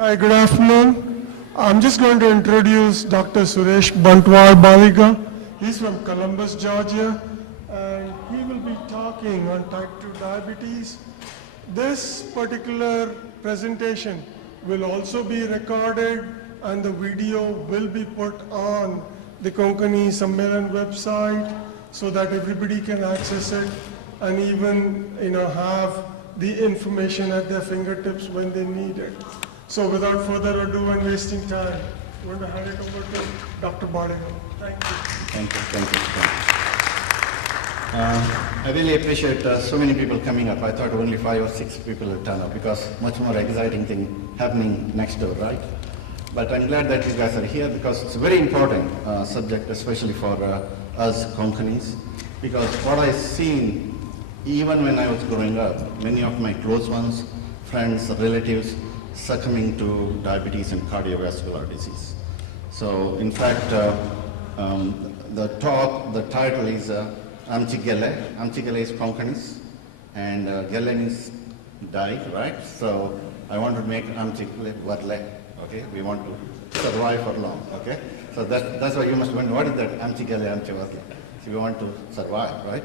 Hi, good afternoon. I'm just going to introduce Dr. Suresh Bantwal Baliga. He's from Columbus, Georgia, and he will be talking on type 2 diabetes. This particular presentation will also be recorded and the video will be put on the Konkani Sammelan website so that everybody can access it and even have the information at their fingertips when they need it. So without further ado and wasting time, I'm going to hand it over to Dr. Baliga. Thank you. Thank you. I really appreciate so many people coming up. I thought only 5 or 6 people will turn up because much more exciting thing happening next door, right? But I'm glad that you guys are here because it's a very important subject, especially for us Konkanis. Because what I've seen, even when I was growing up, many of my close ones, friends, relatives, succumbing to diabetes and cardiovascular disease. So in fact, the title is Amchi Gele. Amchi Gele is Konkanis, and Gele means die, right? So I want to make Amchi Gele Varle, okay? We want to survive for long, okay? So that's why you must wonder, what is that Amchi Gele, Amchi Varle? So we want to survive, right?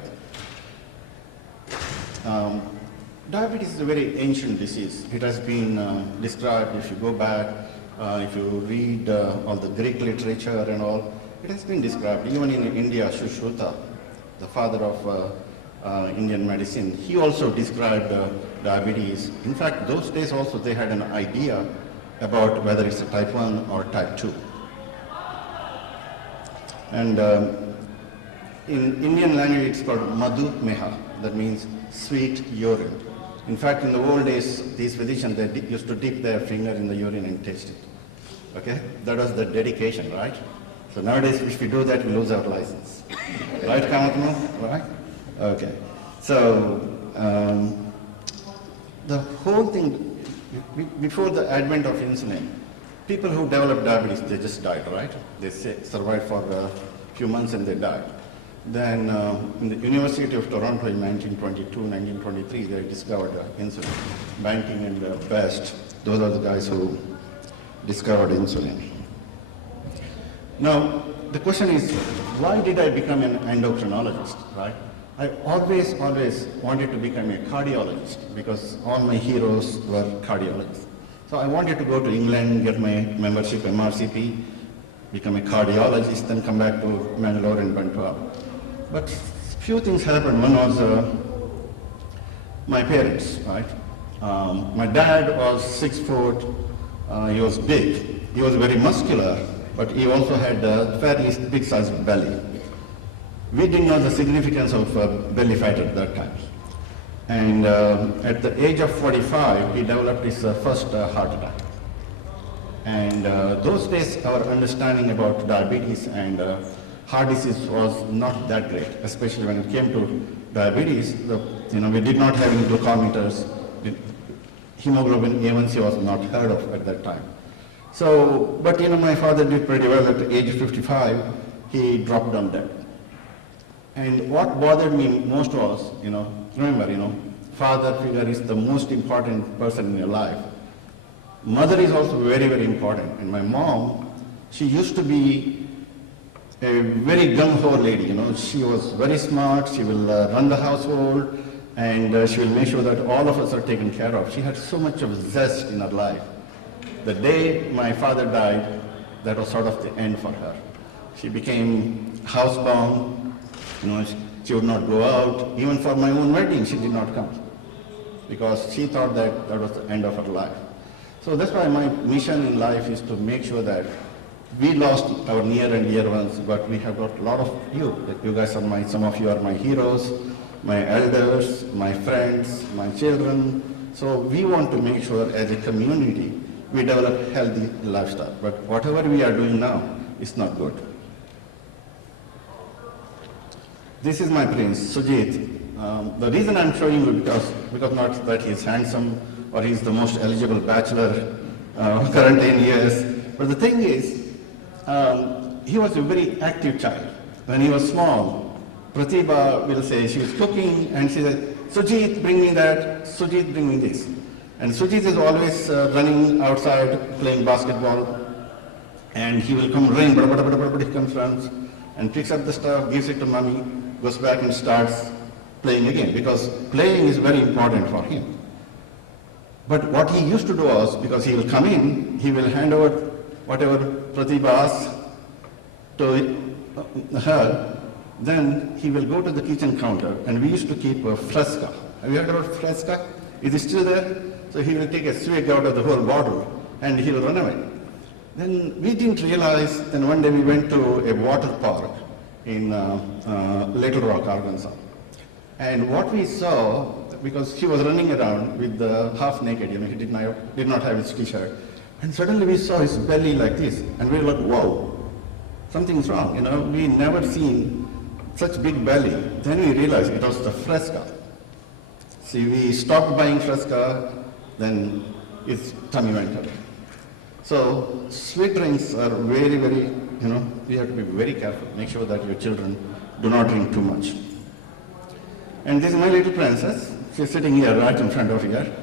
Diabetes is a very ancient disease. It has been described, if you go back, if you read all the Greek literature and all, it has been described. Even in India, Sushruta, the father of Indian medicine, he also described diabetes. In fact, those days also they had an idea about whether it's a type 1 or type 2. And in Indian language, it's called Madhu Meha, that means sweet urine. In fact, in the old days, these physicians, they used to dip their finger in the urine and taste it. Okay? That was the dedication, right? So nowadays, if we do that, we lose our license. Right, Kamatma? Right? Okay. So the whole thing, before the advent of insulin, people who developed diabetes, they just died, right? They survived for a few months and they died. Then in the University of Toronto in 1922, 1923, they discovered insulin. Banting and Best, those are the guys who discovered insulin. Now, the question is, why did I become an endocrinologist, right? I always wanted to become a cardiologist because all my heroes were cardiologists. So I wanted to go to England, get my membership MRCP, become a cardiologist, then come back to Mangalore and Bantwal. But few things happened. One was my parents, right? My dad was 6 foot, he was big, he was very muscular, but he also had a fairly big sized belly. We didn't know the significance of belly fat at that time. And at the age of 45, he developed his first heart attack. And those days, our understanding about diabetes and heart disease was not that great, especially when it came to diabetes. We did not have any glucometers. Hemoglobin A1C was not heard of at that time. So, but my father did pretty well at the age of 55. He dropped down dead. And what bothered me most was, remember, father figure is the most important person in your life. Mother is also very, very important. And my mom, she used to be a very gung-ho lady, she was very smart, she will run the household, and she will make sure that all of us are taken care of. She had so much of zest in her life. The day my father died, that was sort of the end for her. She became housebound, she would not go out. Even for my own wedding, she did not come because she thought that that was the end of her life. So that's why my mission in life is to make sure that we lost our near and dear ones, but we have got a lot of you. You guys are some of you are my heroes, my elders, my friends, my children. So we want to make sure as a community, we develop healthy lifestyle. But whatever we are doing now is not good. This is my prince, Sujit. The reason I'm showing you because not that he's handsome or he's the most eligible bachelor currently in years, but the thing is, he was a very active child. When he was small, Pratibha will say she was cooking and she said, Sujit, bring me that, Sujit, bring me this. And Sujit is always running outside playing basketball, and he will come rain, he comes runs and picks up the stuff, gives it to mommy, goes back and starts playing again, because playing is very important for him. But what he used to do was, because he will come in, he will hand over whatever Pratibha asks to her, then he will go to the kitchen counter, and we used to keep a fresca. Have you heard about fresca? Is it still there? So he will take a swig out of the whole bottle, and he will run away. Then we didn't realize, then one day we went to a water park in Little Rock, Arkansas. And what we saw, because he was running around with half naked, he did not have his t-shirt. And suddenly we saw his belly like this, and we were like, whoa, something's wrong. We never seen such big belly. Then we realized it was the fresca. See, we stopped buying fresca, then his tummy went away. So sweet drinks are very, very, you have to be very careful. Make sure that your children do not drink too much. And this is my little princess. She's sitting here right in front of here.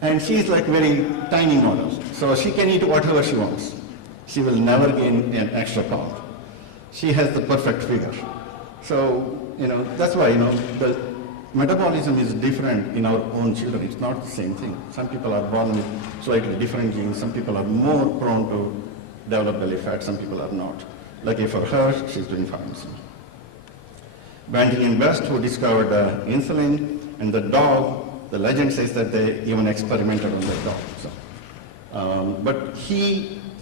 And she's like very tiny model. So she can eat whatever she wants. She will never gain an extra pound. She has the perfect figure. So, that's why, the metabolism is different in our own children. It's not the same thing. Some people are born with slightly different genes. Some people are more prone to develop belly fat. Some people are not. Lucky for her, she's doing fine. Banting and Best, who discovered insulin, and the dog, the legend says that they even experimented on the dog. So, but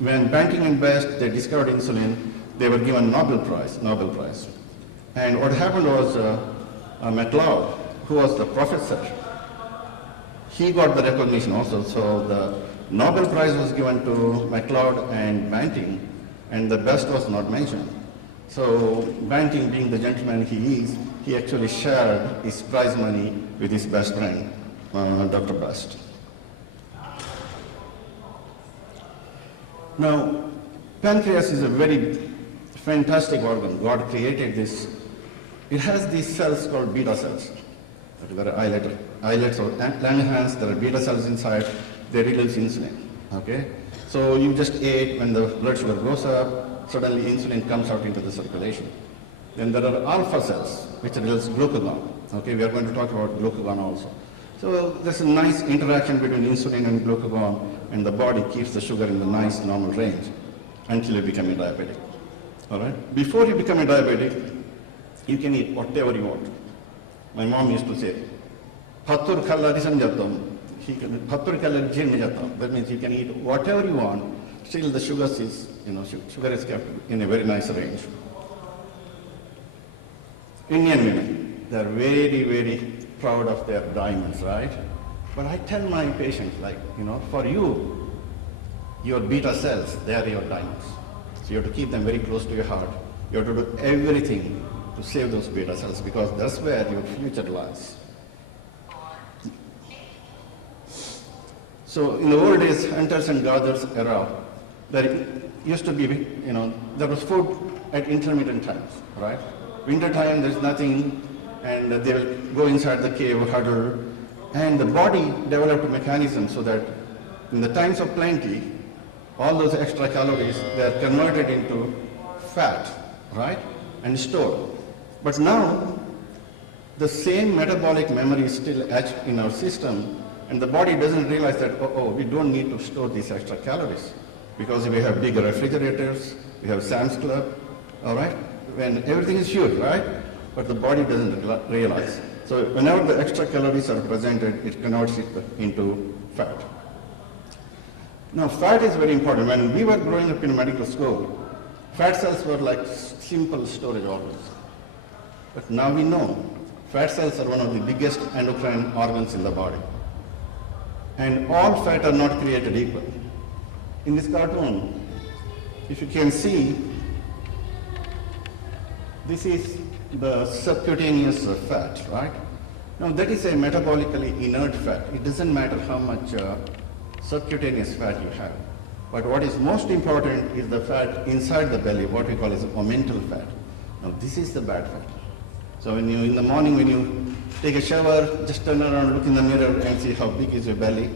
when Banting and Best, they discovered insulin, they were given Nobel Prize. And what happened was MacLeod, who was the professor, he got the recognition also. So the Nobel Prize was given to MacLeod and Banting, and the Best was not mentioned. So Banting, being the gentleman he is, he actually shared his prize money with his best friend, Dr. Best. Now, pancreas is a very fantastic organ. God created this. It has these cells called beta cells. There are islets or Langerhans, there are beta cells inside. They release insulin. Okay? So you just ate, when the blood sugar goes up, suddenly insulin comes out into the circulation. Then there are alpha cells, which release glucagon. Okay, we are going to talk about glucagon also. So there's a nice interaction between insulin and glucagon, and the body keeps the sugar in the nice normal range until you become a diabetic. All right? Before you become a diabetic, you can eat whatever you want. My mom used to say, "Pattur calories jatam." That means you can eat whatever you want. Still, the sugar is kept in a very nice range. Indian women, they are very, very proud of their diamonds, right? But I tell my patients, for you, your beta cells, they are your diamonds. So you have to keep them very close to your heart. You have to do everything to save those beta cells, because that's where your future lies. So in the old days, hunters and gatherers era, there used to be, there was food at intermittent times, right? Winter time, there's nothing, and they will go inside the cave, huddle, and the body developed a mechanism so that in the times of plenty, all those extra calories, they are converted into fat, right, and stored. But now, the same metabolic memory is still etched in our system, and the body doesn't realize that, we don't need to store these extra calories, because we have bigger refrigerators, we have Sam's Club, all right? When everything is huge, right? But the body doesn't realize. So whenever the extra calories are presented, it converts it into fat. Now, fat is very important. When we were growing up in medical school, fat cells were like simple storage organs. But now we know fat cells are one of the biggest endocrine organs in the body. And all fat are not created equal. In this cartoon, if you can see, this is the subcutaneous fat, right? Now that is a metabolically inert fat. It doesn't matter how much subcutaneous fat you have. But what is most important is the fat inside the belly, what we call is omental fat. Now this is the bad fat. So in the morning when you take a shower, just turn around, look in the mirror and see how big is your belly.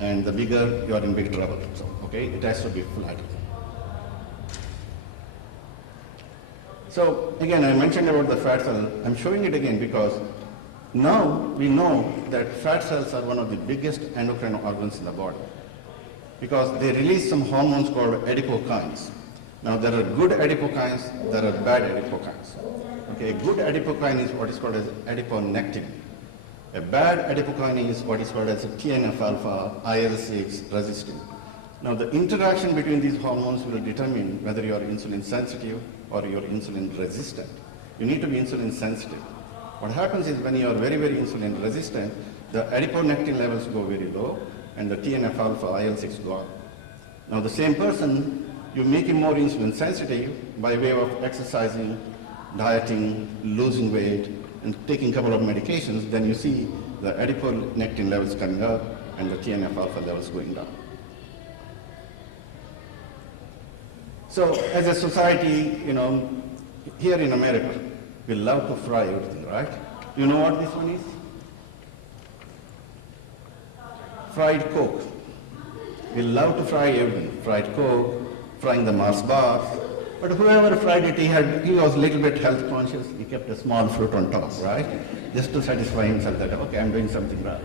and the bigger, you are in big trouble. So, okay, it has to be flat. So again, I mentioned about the fat cell. I'm showing it again because now we know that fat cells are one of the biggest endocrine organs in the body because they release some hormones called adipokines. Now there are good adipokines, there are bad adipokines. Okay, good adipokine is what is called as adiponectin. A bad adipokine is what is called as TNF-alpha, IL-6 resistant. Now the interaction between these hormones will determine whether you are insulin sensitive or you are insulin resistant. You need to be insulin sensitive. What happens is when you are very, very insulin resistant, the adiponectin levels go very low and the TNF-alpha, IL-6 go up. Now the same person, you make him more insulin sensitive by way of exercising, dieting, losing weight, and taking a couple of medications, then you see the adiponectin levels coming up and the TNF-alpha levels going down. So as a society, here in America, we love to fry everything, right? You know what this one is? Fried Coke. We love to fry everything. Fried Coke, frying the Mars bars. But whoever fried it, he was a little bit health conscious. He kept a small fruit on top, right? Just to satisfy himself that, okay, I'm doing something right.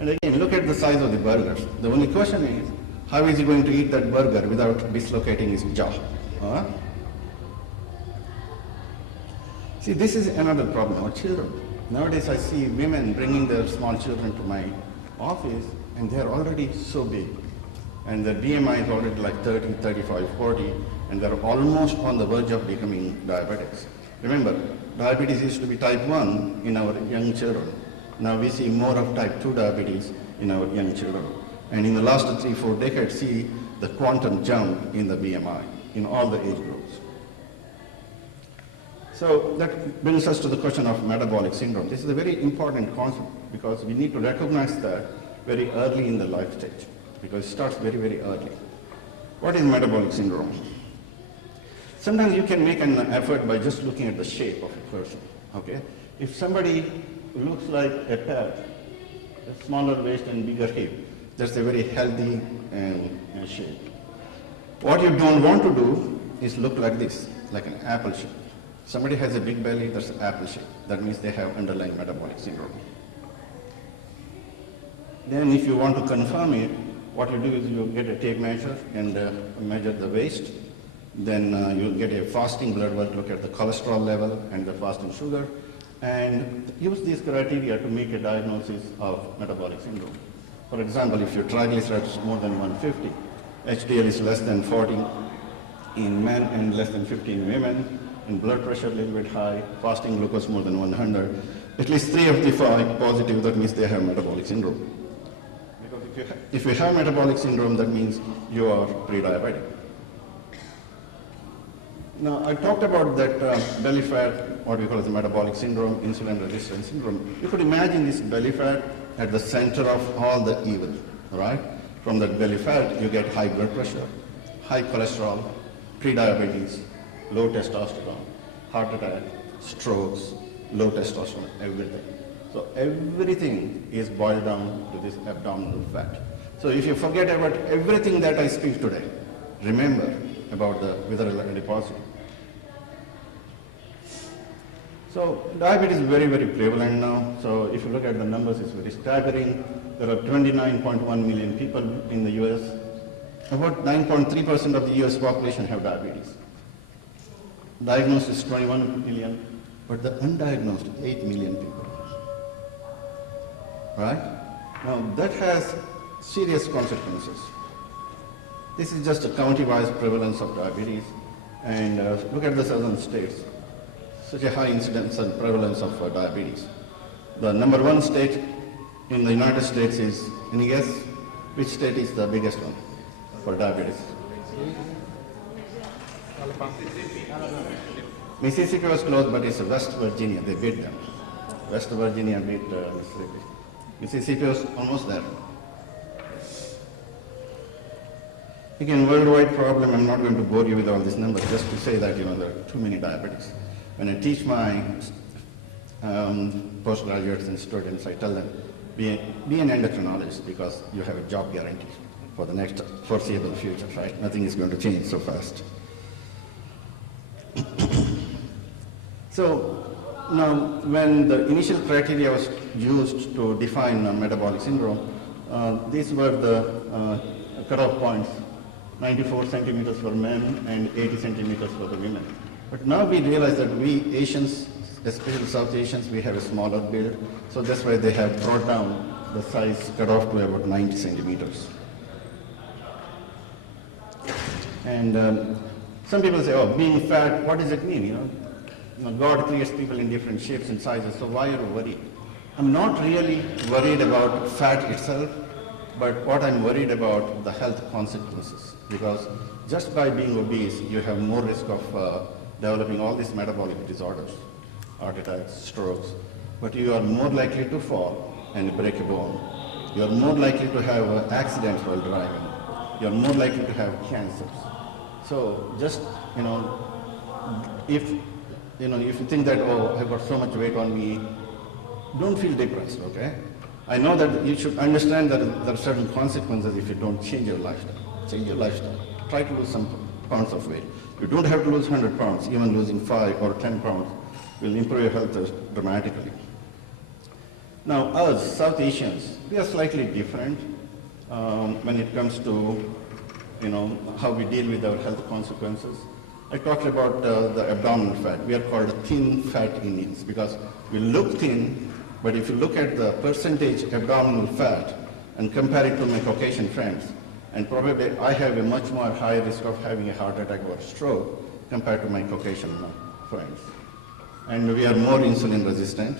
And again, look at the size of the burgers. The only question is, how is he going to eat that burger without dislocating his jaw? Huh? See, this is another problem, our children. Nowadays I see women bringing their small children to my office and they're already so big. And their BMI is already like 30, 35, 40, and they're almost on the verge of becoming diabetics. Remember, diabetes used to be type 1 in our young children. Now we see more of type 2 diabetes in our young children. And in the last 3-4 decades, see the quantum jump in the BMI in all the age groups. So that brings us to the question of metabolic syndrome. This is a very important concept because we need to recognize that very early in the life stage because it starts very, very early. What is metabolic syndrome? Sometimes you can make an effort by just looking at the shape of a person, okay? If somebody looks like a pet, a smaller waist and bigger hip, that's a very healthy shape. What you don't want to do is look like this, like an apple shape. Somebody has a big belly, that's an apple shape. That means they have underlying metabolic syndrome. Then if you want to confirm it, what you do is you get a tape measure and measure the waist. Then you get a fasting blood work, look at the cholesterol level and the fasting sugar, and use these criteria to make a diagnosis of metabolic syndrome. For example, if your triglycerides is more than 150, HDL is less than 40 in men and less than 50 in women, and blood pressure a little bit high, fasting glucose more than 100, at least 3 of the 5 positive, that means they have metabolic syndrome. Because if you have metabolic syndrome, that means you are pre-diabetic. Now, I talked about that belly fat, what we call as metabolic syndrome, insulin resistance syndrome. You could imagine this belly fat at the center of all the evil, right? From that belly fat, you get high blood pressure, high cholesterol, pre-diabetes, low testosterone, heart attack, strokes, low testosterone, everything. So everything is boiled down to this abdominal fat. So if you forget about everything that I speak today, remember about the visceral adiposity. So diabetes is very, very prevalent now. So if you look at the numbers, it's very staggering. There are 29.1 million people in the US. About 9.3% of the US population have diabetes. Diagnosed is 21 million, but the undiagnosed 8 million people. Right? Now that has serious consequences. This is just a county-wise prevalence of diabetes, and look at the southern states. Such a high incidence and prevalence of diabetes. The number 1 state in the United States is, any guess, which state is the biggest one for diabetes? Mississippi was close, but it's West Virginia. They beat them. West Virginia beat Mississippi. Mississippi was almost there. Again, worldwide problem, I'm not going to bore you with all these numbers, just to say that, there are too many diabetics. When I teach my postgraduates and students, I tell them, be an endocrinologist because you have a job guarantee for the next foreseeable future, right? Nothing is going to change so fast. So now, when the initial criteria was used to define metabolic syndrome, these were the cutoff points, 94 centimeters for men and 80 centimeters for the women. But now we realize that we Asians, especially South Asians, we have a smaller build, so that's why they have brought down the size cutoff to about 90 centimeters. And some people say, oh, being fat, what does it mean? You know, God creates people in different shapes and sizes, so why are you worried? I'm not really worried about fat itself, but what I'm worried about the health consequences. Because just by being obese, you have more risk of developing all these metabolic disorders, heart attacks, strokes, but you are more likely to fall and break a bone. You are more likely to have accidents while driving. You are more likely to have cancers. So just, if you think that, oh, I've got so much weight on me, don't feel depressed, okay? I know that you should understand that there are certain consequences if you don't change your lifestyle. Change your lifestyle. Try to lose some pounds of weight. You don't have to lose 100 pounds. Even losing 5 or 10 pounds will improve your health dramatically. Now, us, South Asians, we are slightly different when it comes to, how we deal with our health consequences. I talked about the abdominal fat. We are called thin fat Indians because we look thin, but if you look at the percentage abdominal fat and compare it to my Caucasian friends, and probably I have a much more high risk of having a heart attack or stroke compared to my Caucasian friends. And we are more insulin resistant,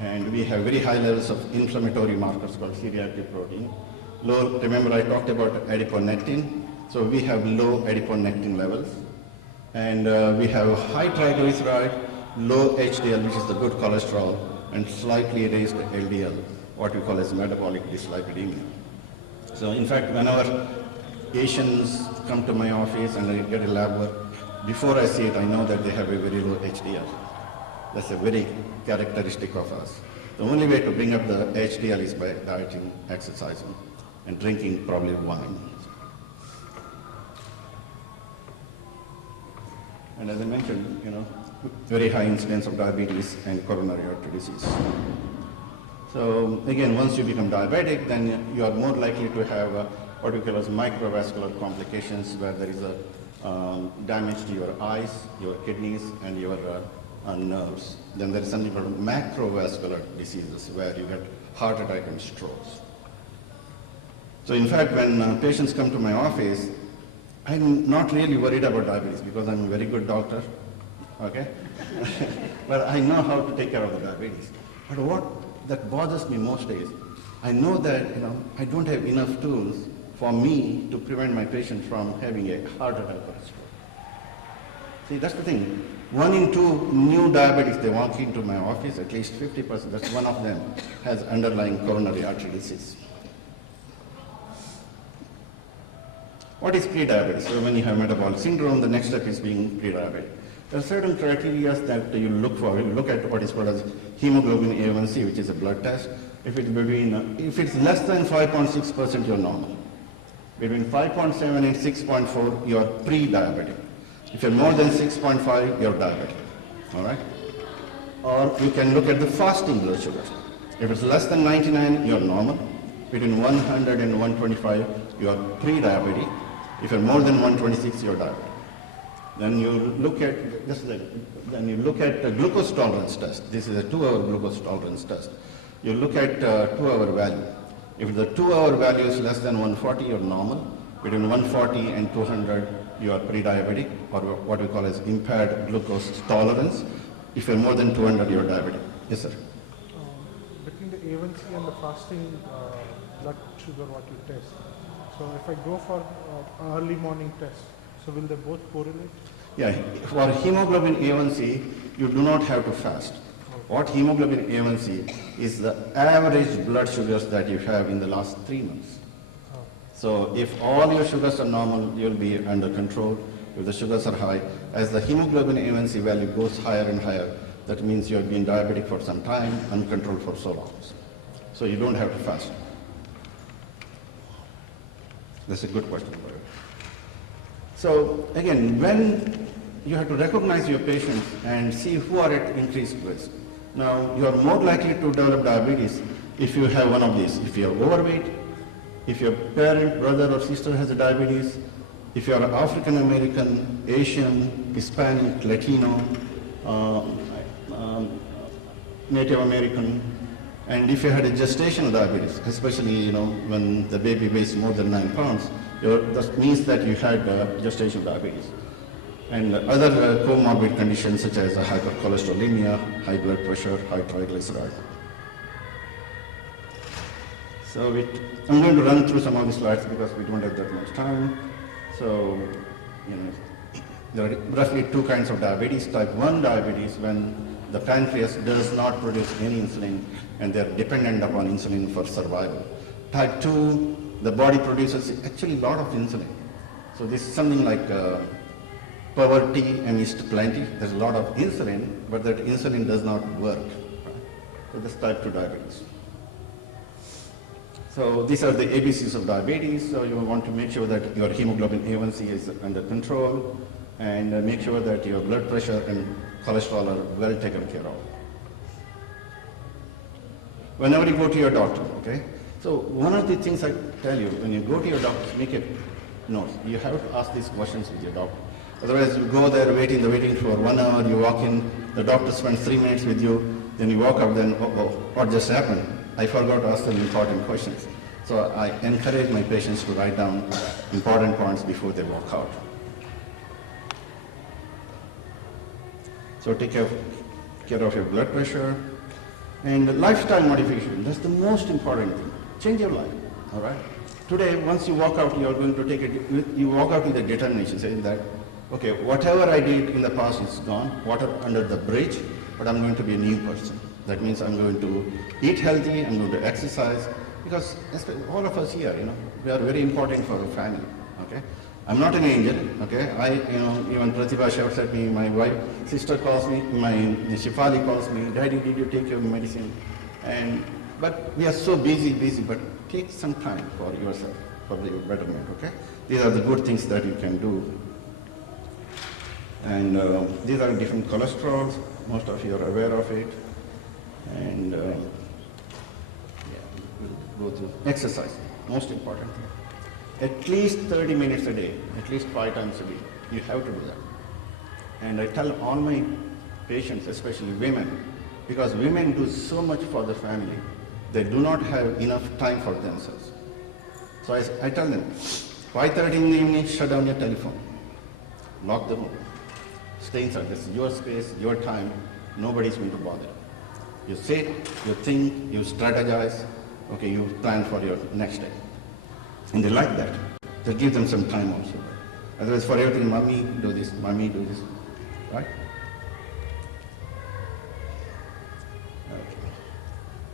and we have very high levels of inflammatory markers called C-reactive protein. Low, remember I talked about adiponectin, so we have low adiponectin levels. And we have high triglyceride, low HDL, which is the good cholesterol, and slightly raised LDL, what we call as metabolic dyslipidemia. So in fact, whenever Asians come to my office and I get a lab work, before I see it, I know that they have a very low HDL. That's a very characteristic of us. The only way to bring up the HDL is by dieting, exercising, and drinking probably wine. And as I mentioned, very high incidence of diabetes and coronary artery disease. So again, once you become diabetic, then you are more likely to have what we call as microvascular complications, where there is a damage to your eyes, your kidneys, and your nerves. Then there is something called macrovascular diseases, where you get heart attack and strokes. So in fact, when patients come to my office, I'm not really worried about diabetes because I'm a very good doctor, okay? But I know how to take care of the diabetes. But what that bothers me most is, I know that I don't have enough tools for me to prevent my patient from having a heart attack or a stroke. See, that's the thing. 1 in 2 new diabetics, they walk into my office, at least 50%, that's one of them, has underlying coronary artery disease. What is pre-diabetes? So when you have metabolic syndrome, the next step is being pre-diabetic. There are certain criteria that you look for. You look at what is called as hemoglobin A1C, which is a blood test. If it's less than 5.6%, you're normal. Between 5.7 and 6.4, you're pre-diabetic. If you're more than 6.5, you're diabetic. All right? Or you can look at the fasting blood sugar. If it's less than 99, you're normal. Between 100 and 125, you're pre-diabetic. If you're more than 126, you're diabetic. Then you look at the glucose tolerance test. This is a 2-hour glucose tolerance test. You look at 2-hour value. If the 2-hour value is less than 140, you're normal. Between 140 and 200, you are pre-diabetic, or what we call as impaired glucose tolerance. If you're more than 200, you're diabetic. Yes, sir. Between the A1C and the fasting blood sugar, what you test. So if I go for early morning test, so will they both correlate? Yeah, for hemoglobin A1C, you do not have to fast. What hemoglobin A1C is the average blood sugars that you have in the last 3 months. So if all your sugars are normal, you'll be under control. If the sugars are high, as the hemoglobin A1C value goes higher and higher, that means you've been diabetic for some time, uncontrolled for so long. so you don't have to fast? That's a good question for you. So again, when you have to recognize your patients and see who are at increased risk. Now, you are more likely to develop diabetes if you have one of these. If you are overweight, if your parent, brother or sister has a diabetes, if you are African American, Asian, Hispanic, Latino, Native American, and if you had a gestational diabetes, especially when the baby weighs more than 9 pounds, that means that you had gestational diabetes. And other comorbid conditions such as hypercholesterolemia, high blood pressure, high triglycerides. So I'm going to run through some of the slides because we don't have that much time. So, there are roughly 2 kinds of diabetes. Type 1 diabetes, when the pancreas does not produce any insulin and they're dependent upon insulin for survival. Type 2, the body produces actually a lot of insulin. So this is something like poverty and is plenty. There's a lot of insulin, but that insulin does not work. So this type 2 diabetes. So these are the ABCs of diabetes. So you want to make sure that your hemoglobin A1C is under control and make sure that your blood pressure and cholesterol are well taken care of. Whenever you go to your doctor, okay? So one of the things I tell you, when you go to your doctor, make a note. You have to ask these questions with your doctor. Otherwise, you go there waiting for 1 hour, you walk in, the doctor spends 3 minutes with you, then you walk out, then, what just happened? I forgot to ask them important questions. So I encourage my patients to write down important points before they walk out. So take care of your blood pressure and lifestyle modification. That's the most important thing. Change your life, all right? Today, once you walk out, you're going to take it, you walk out with a determination saying that, okay, whatever I did in the past is gone, water under the bridge, but I'm going to be a new person. That means I'm going to eat healthy, I'm going to exercise, because all of us here, we are very important for our family, okay? I'm not an angel, okay? Even Pratibha shouts at me, my sister calls me, my Shifali calls me, Daddy, did you take your medicine? But we are so busy, but take some time for yourself, for your betterment, okay? These are the good things that you can do. And these are different cholesterols, most of you are aware of it. And we'll go to exercise, most important thing. At least 30 minutes a day, at least 5 times a week. You have to do that. And I tell all my patients, especially women, because women do so much for the family, they do not have enough time for themselves. So I tell them, 5:30 in the evening, shut down your telephone, lock the room, stay inside. This is your space, your time, nobody's going to bother. You sit, you think, you strategize, okay, you plan for your next day. And they like that. That gives them some time also. Otherwise, for everything, mommy, do this, right? Okay.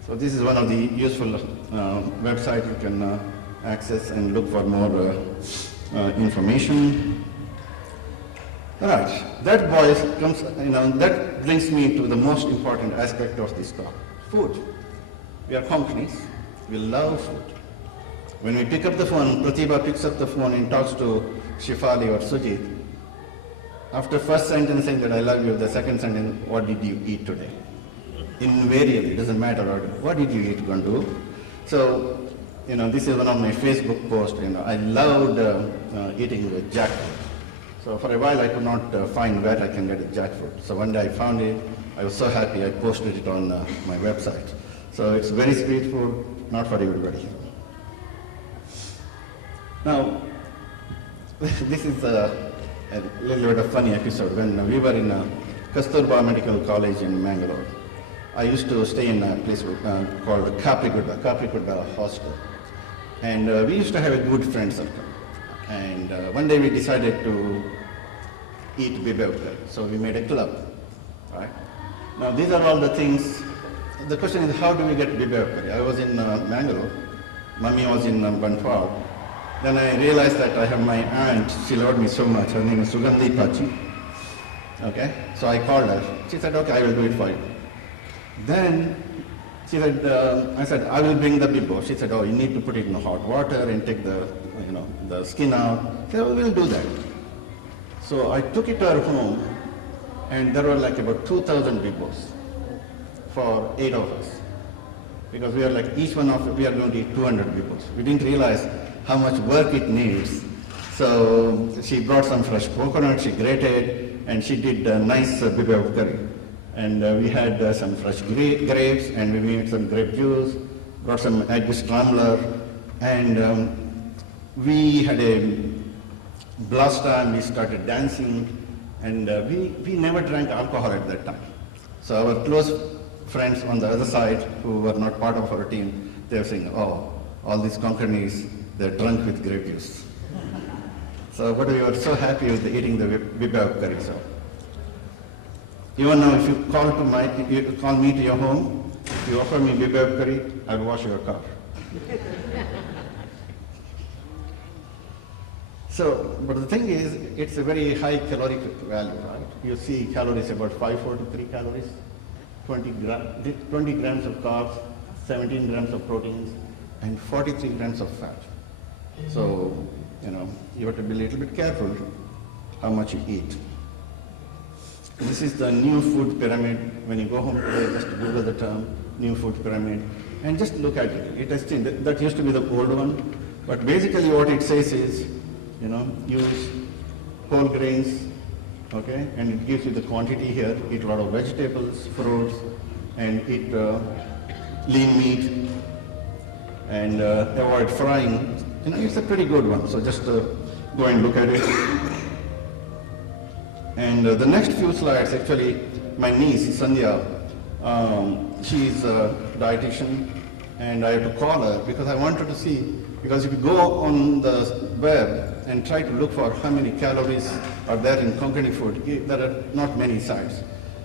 So this is one of the useful websites you can access and look for more information. All right, that that brings me to the most important aspect of this talk, food. We are Konkanis, we love food. When we pick up the phone, Pratibha picks up the phone and talks to Shifali or Sujit. After first sentence saying that I love you, the second sentence, what did you eat today? Invariably, it doesn't matter what did you eat, Gandu. So, this is one of my Facebook posts, I loved eating with jackfruit. So for a while I could not find where I can get a jackfruit. So one day I found it, I was so happy I posted it on my website. So it's very sweet food, not for everybody. Now, this is a little bit of funny episode. When we were in Kasturba Medical College in Mangalore, I used to stay in a place called Kaprikudda Hostel. And we used to have a good friend circle. And one day we decided to eat bibev curry. So we made a club, right? Now these are all the things. The question is, how do we get bibev curry? I was in Mangalore, Mummy was in Bantwal. Then I realized that I have my aunt, she loved me so much, her name is Sugandhi Pachi. Okay, so I called her. She said, okay, I will do it for you. Then She said, I said, I will bring the bimbo. She said, oh, you need to put it in hot water and take the, the skin out. I said, oh, we'll do that. So I took it to her home, and there were like about 2,000 bimbos for 8 of us. Because we are like, each one of us, we are going to eat 200 bimbos. We didn't realize how much work it needs. So she brought some fresh coconut, she grated, and she did a nice bibimbap curry. And we had some fresh grapes, and we made some grape juice, brought some egg scrambler, and we had a blast time. We started dancing, and we never drank alcohol at that time. So our close friends on the other side who were not part of our team, they were saying, oh, all these Konkanis, they're drunk with grape juice. So, but we were so happy with eating the bibimbap curry. So, even now, if you call me to your home, if you offer me bibimbap curry, I'll wash your car. So, but the thing is, it's a very high caloric value, right? You see calories about 543 calories, 20 grams of carbs, 17 grams of proteins, and 43 grams of fat. So, you have to be a little bit careful how much you eat. This is the new food pyramid. When you go home today, just Google the term new food pyramid and just look at it. It has changed. That used to be the old one, but basically what it says is, use whole grains, okay, and it gives you the quantity here. Eat a lot of vegetables, fruits, and eat lean meat, and avoid frying. It's a pretty good one. So just go and look at it. And the next few slides, actually, my niece, Sandhya, she's a dietitian, and I have to call her because I wanted to see, because if you go on the web and try to look for how many calories are there in Konkani food, there are not many sites.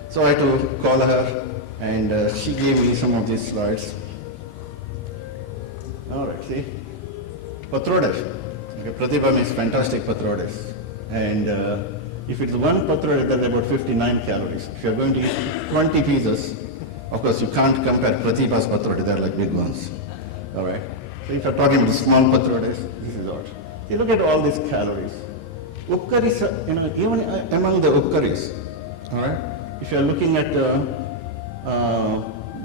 So I had to call her, and she gave me some of these slides. All right, see? Patrodes. Okay, Pratibha makes fantastic patrodes. And if it's one patrode, then about 59 calories. If you're going to eat 20 pieces, of course you can't compare Pratibha's patrode, they're like big ones. All right? So if you're talking about small patrodes, this is what. You look at all these calories. Upkaris, even among the upkaris, all right? If you're looking at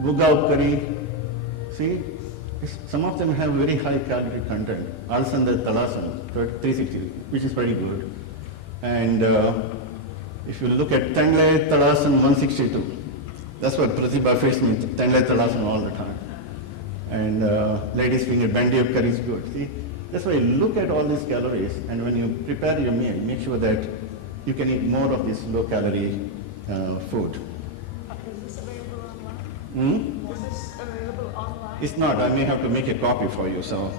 Buga upkari, see, some of them have very high calorie content. Alsanda Talasan, 360, which is pretty good. And if you look at Tangle Talasan 162, that's what Pratibha feeds me, Tangle Talasan all the time. And ladies finger bandi up curry is good. See, that's why you look at all these calories, and when you prepare your meal, make sure that you can eat more of this low calorie food. Is this available online? Is this available online? It's not. I may have to make a copy for you. So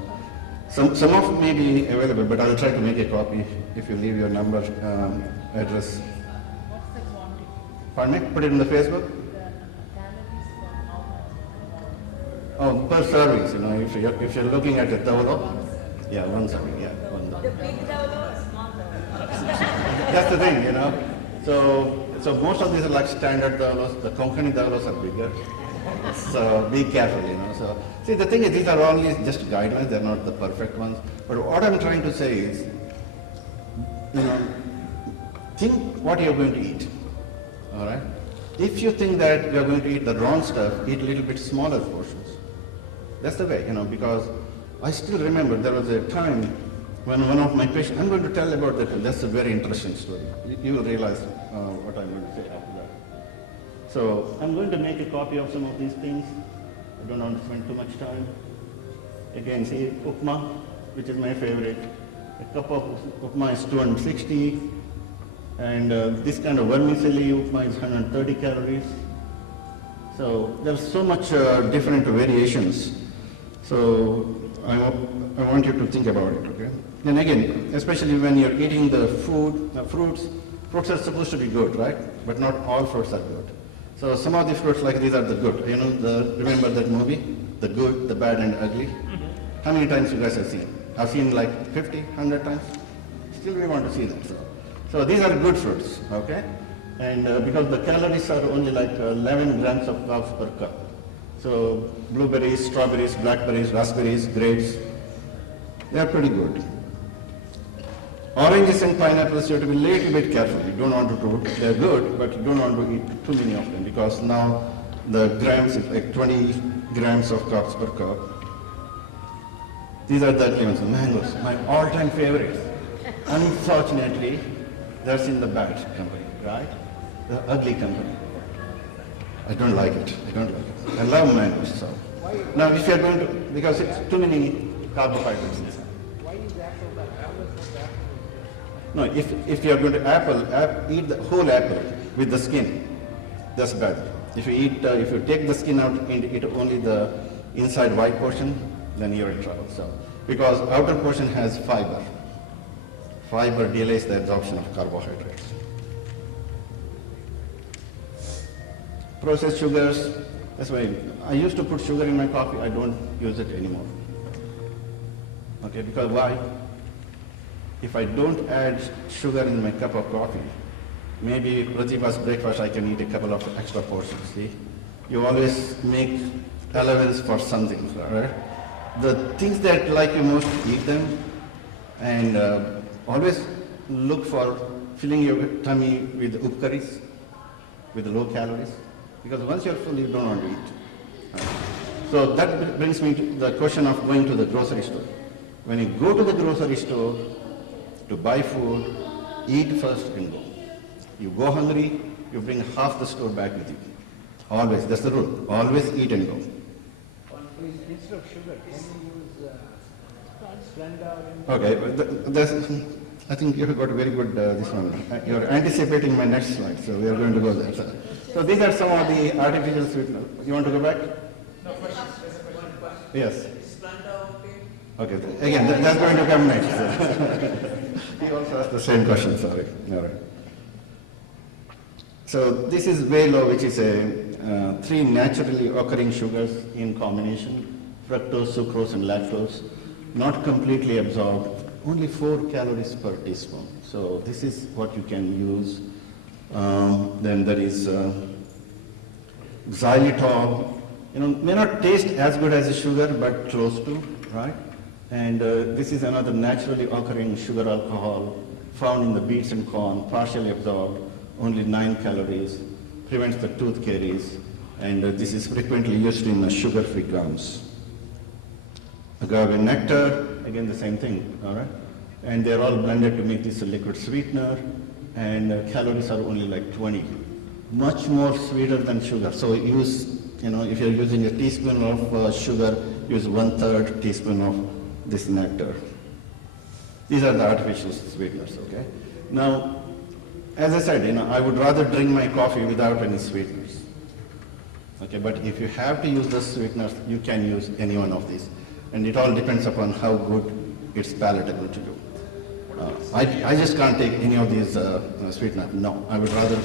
some of it may be available, but I'll try to make a copy if you leave your number, address. What's the quantity? Pardon me? Put it in the Facebook? Calories for how much? Oh, per serving, if you're looking at a tawlo, yeah, one serving, yeah. The big download or small download? That's the thing, So most of these are like standard tawlos. The Konkani tawlos are bigger. So be careful, So see, the thing is, these are only just guidelines. They're not the perfect ones. But what I'm trying to say is, think what you're going to eat. All right. If you think that you're going to eat the wrong stuff, eat a little bit smaller portions. That's the way, because I still remember there was a time when one of my patients, I'm going to tell about that. That's a very interesting story. You will realize what I'm going to say after that. So I'm going to make a copy of some of these things. I don't want to spend too much time. Again, see, upma, which is my favorite. A cup of upma is 260. And this kind of vermicelli upma is 130 calories. So there's so much different variations. So I want you to think about it, okay? Then again, especially when you're eating the food, fruits are supposed to be good, right? But not all fruits are good. So some of the fruits like these are the good. Remember that movie? The Good, the Bad and Ugly? How many times you guys have seen? I've seen like 50, 100 times. Still we want to see that. So these are good fruits, okay? And because the calories are only like 11 grams of carbs per cup. So blueberries, strawberries, blackberries, raspberries, grapes, they are pretty good. Oranges and pineapples, you have to be a little bit careful. You don't want to, they're good, but you don't want to eat too many of them because now the grams is like 20 grams of carbs per cup. These are the lemons, mangoes, my all-time favorites. Unfortunately, that's in the bad company, right? The ugly company. I don't like it. I love mangoes. So. Now, if you're going to, because it's too many carbohydrates inside. Why is apple bad? How is apple? No, if you're going to eat the whole apple with the skin, that's bad. If you take the skin out and eat only the inside white portion, then you're in trouble. So, because outer portion has fiber. Fiber delays the absorption of carbohydrates. Processed sugars, that's why I used to put sugar in my coffee. I don't use it anymore. Okay, because why? If I don't add sugar in my cup of coffee, maybe Pratibha's breakfast I can eat a couple of extra portions, see? You always make allowance for something, right? The things that like you most, eat them, and always look for filling your tummy with upkaris, with low calories, because once you're full, you don't want to eat. So that brings me to the question of going to the grocery store. When you go to the grocery store to buy food, eat first and go. You go hungry, you bring half the store back with you. Always, that's the rule. Always eat and go. Instead of sugar, can you use Splenda? Okay, but I think you've got a very good this one. You're anticipating my next slide, so we are going to go there. So these are some of the artificial sweeteners. You want to go back? No question. Yes. Splenda, okay. Okay, again, that's going to come next. He also asked the same question, sorry. All right. So this is way low, which is a 3 naturally occurring sugars in combination, fructose, sucrose, and lactose, not completely absorbed, only 4 calories per teaspoon. So this is what you can use. Then there is xylitol. May not taste as good as a sugar, but close to, right? And this is another naturally occurring sugar alcohol found in the beets and corn, partially absorbed, only 9 calories, prevents the tooth caries, and this is frequently used in sugar-free gums. Agave nectar, again the same thing, all right? And they're all blended to make this a liquid sweetener, and calories are only like 20. Much more sweeter than sugar. So use, if you're using a teaspoon of sugar, use 1/3 teaspoon of this nectar. These are the artificial sweeteners, okay? Now, as I said, I would rather drink my coffee without any sweeteners. Okay, but if you have to use the sweeteners, you can use any one of these. And it all depends upon how good it's palatable to you. I just can't take any of these sweeteners. No, I would rather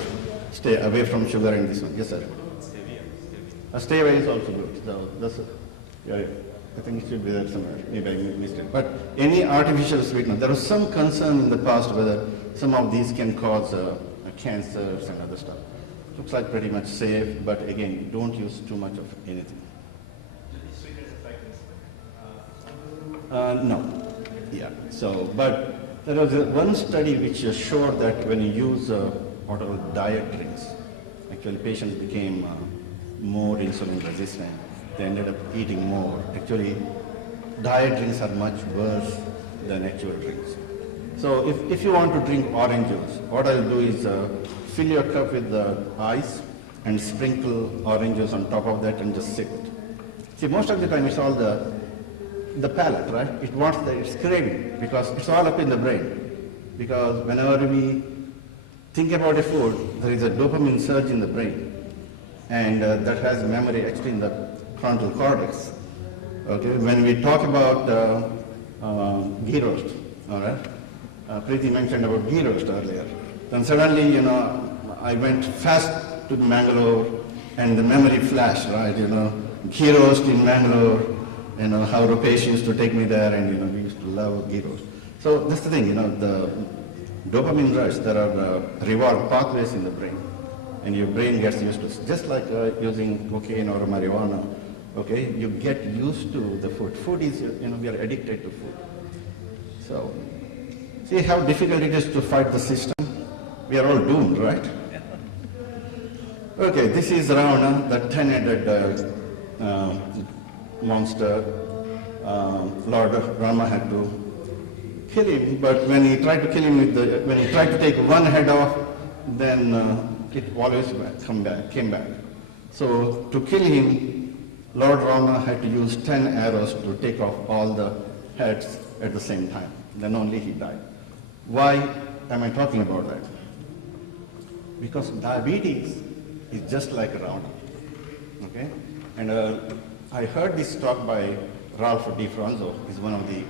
stay away from sugar and this one. Yes, sir? Stevia is also good. So that's I think it should be there somewhere. Maybe I missed it. But any artificial sweetener, there was some concern in the past whether some of these can cause cancers and other stuff. Looks like pretty much safe, but again, don't use too much of anything. Do these sweeteners affect No. Yeah. So, but there was one study which showed that when you use what are diet drinks, actually patients became more insulin resistant. They ended up eating more. Actually, diet drinks are much worse than actual drinks. So if you want to drink orange juice, what I'll do is fill your cup with ice and sprinkle orange juice on top of that and just sip it. See, most of the time it's all the palate, right? It wants it's craving because it's all up in the brain. Because whenever we think about a food, there is a dopamine surge in the brain. And that has memory actually in the frontal cortex. Okay, when we talk about ghee roast, all right? Preeti mentioned about ghee roast earlier. Then suddenly, I went fast to Mangalore and the memory flashed, right? Ghee roast in Mangalore, how Rupesh used to take me there and, we used to love ghee roast. So that's the thing, the dopamine rush, there are reward pathways in the brain and your brain gets used to it. Just like using cocaine or marijuana, Okay, you get used to the food. Food is, we are addicted to food. So, see how difficult it is to fight the system? We are all doomed, right? Okay, this is Ravana, the 10-headed monster. Lord Rama had to kill him, but when he tried to kill him when he tried to take one head off, then it always came back. So to kill him, Lord Rama had to use 10 arrows to take off all the heads at the same time. Then only he died. Why am I talking about that? Because diabetes is just like Ravana. Okay? And I heard this talk by Ralph DiFranzo, he's one of the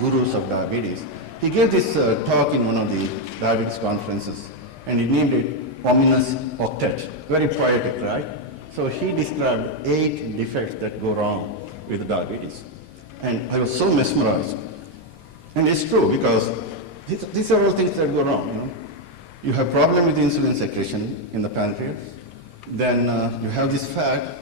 gurus of diabetes. He gave this talk in one of the diabetes conferences, and he named it Ominous Octet. Very poetic, right? So he described 8 defects that go wrong with diabetes. And I was so mesmerized. And it's true, because these are all things that go wrong. You have problem with insulin secretion in the pancreas. Then you have this fat.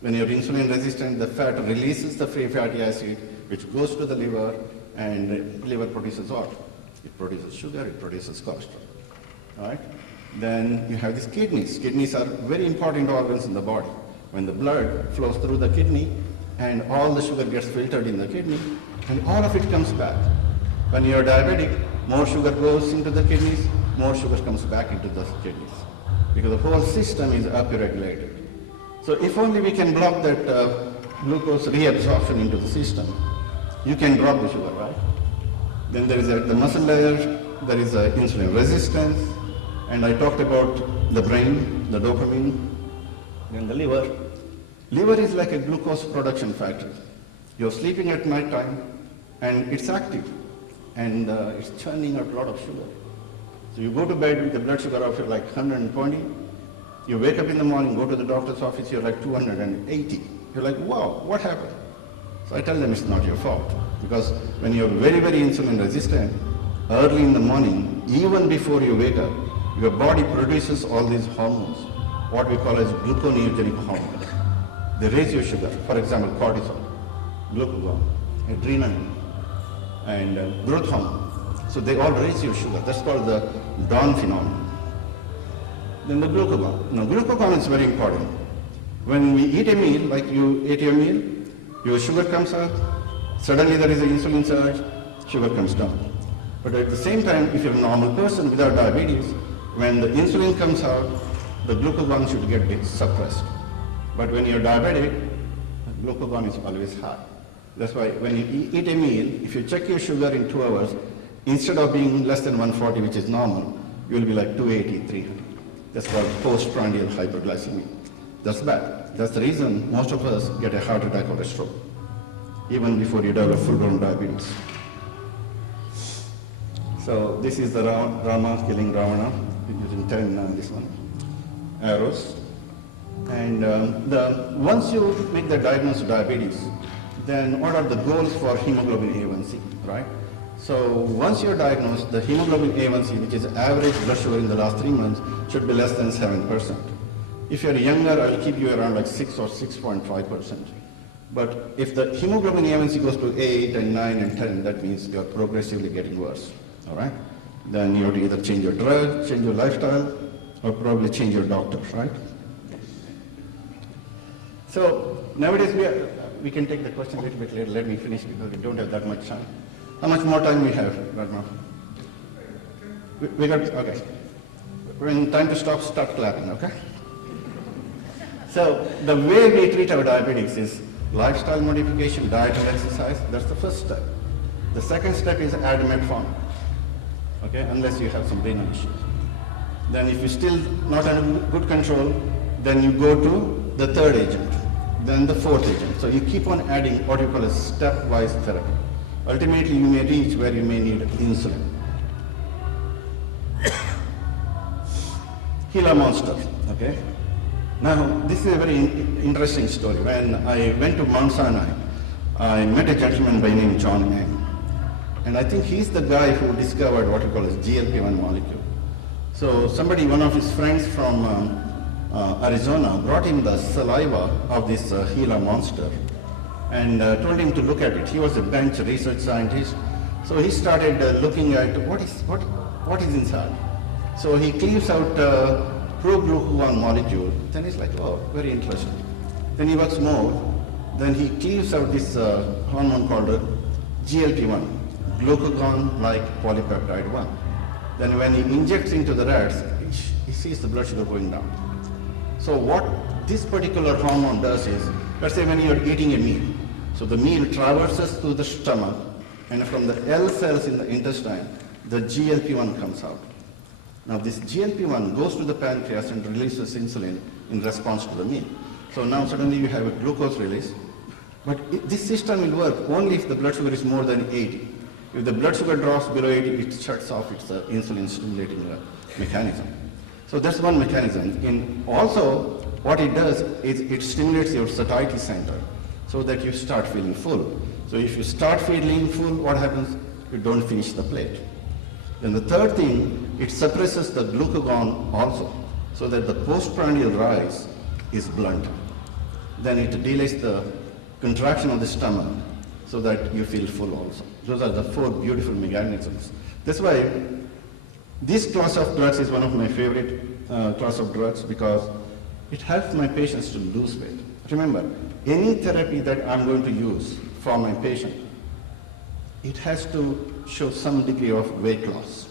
When you're insulin resistant, the fat releases the free fatty acid, which goes to the liver, and the liver produces what? It produces sugar, it produces cholesterol. All right? Then you have these kidneys. Kidneys are very important organs in the body. When the blood flows through the kidney, and all the sugar gets filtered in the kidney, and all of it comes back. When you're diabetic, more sugar goes into the kidneys, more sugar comes back into the kidneys, because the whole system is upregulated. So if only we can block that glucose reabsorption into the system, you can drop the sugar, right? Then there is the muscle layer, there is insulin resistance, and I talked about the brain, the dopamine, then the liver. Liver is like a glucose production factory. You're sleeping at night time, and it's active, and it's churning out a lot of sugar. So you go to bed with the blood sugar of like 120, you wake up in the morning, go to the doctor's office, you're like 280. You're like, wow, what happened? So I tell them it's not your fault. Because when you're very, very insulin resistant, early in the morning, even before you wake up, your body produces all these hormones, what we call as gluconeogenic hormones. They raise your sugar. For example, cortisol, glucagon, adrenaline, and growth hormone. So they all raise your sugar. That's called the dawn phenomenon. Then the glucagon. Now, glucagon is very important. When we eat a meal, like you ate your meal, your sugar comes up, suddenly there is an insulin surge, sugar comes down. But at the same time, if you're a normal person without diabetes, when the insulin comes out, the glucagon should get suppressed. But when you're diabetic, glucagon is always high. That's why when you eat a meal, if you check your sugar in 2 hours, instead of being less than 140, which is normal, you'll be like 280, 300. That's called postprandial hyperglycemia. That's bad. That's the reason most of us get a heart attack or a stroke, even before you develop full-blown diabetes. So this is the Rama killing Ravana, using 10 this one, arrows. And once you make the diagnosis of diabetes, then what are the goals for hemoglobin A1C, right? So once you're diagnosed, the hemoglobin A1C, which is average blood sugar in the last 3 months, should be less than 7%. If you're younger, I'll keep you around like 6 or 6.5%. But if the hemoglobin A1C goes to 8 and 9 and 10, that means you're progressively getting worse, all right? Then you have to either change your drug, change your lifestyle, or probably change your doctor, right? So nowadays we can take the question a little bit later. Let me finish because we don't have that much time. How much more time we have right now? We got, okay. When time to start clapping, okay? So the way we treat our diabetics is lifestyle modification, diet and exercise. That's the first step. The second step is add metformin, okay, unless you have some renal issues. Then if you're still not under good control, then you go to the third agent, then the fourth agent. So you keep on adding what you call a stepwise therapy. Ultimately, you may reach where you may need insulin. Gila monster, okay? Now, this is a very interesting story. When I went to Mount Sinai, I met a gentleman by name John M. And I think he's the guy who discovered what you call as GLP-1 molecule. So somebody, one of his friends from Arizona, brought him the saliva of this Gila monster and told him to look at it. He was a bench research scientist, so he started looking at what is inside. So he cleaves out pro-glucagon molecule. Then he's like, oh, very interesting. Then he works more. Then he cleaves out this hormone called GLP-1, glucagon-like polypeptide 1. Then when he injects into the rats, he sees the blood sugar going down. So what this particular hormone does is, let's say when you're eating a meal, so the meal traverses through the stomach, and from the L cells in the intestine, the GLP-1 comes out. Now this GLP-1 goes to the pancreas and releases insulin in response to the meal. So now suddenly you have a glucose release, but this system will work only if the blood sugar is more than 80. If the blood sugar drops below 80, it shuts off its insulin stimulating mechanism. So that's one mechanism. And also, what it does is it stimulates your satiety center so that you start feeling full. So if you start feeling full, what happens? You don't finish the plate. Then the third thing, it suppresses the glucagon also, so that the postprandial rise is blunt. Then it delays the contraction of the stomach so that you feel full also. Those are the four beautiful mechanisms. That's why this class of drugs is one of my favorite class of drugs, because it helps my patients to lose weight. Remember, any therapy that I'm going to use for my patient, it has to show some degree of weight loss.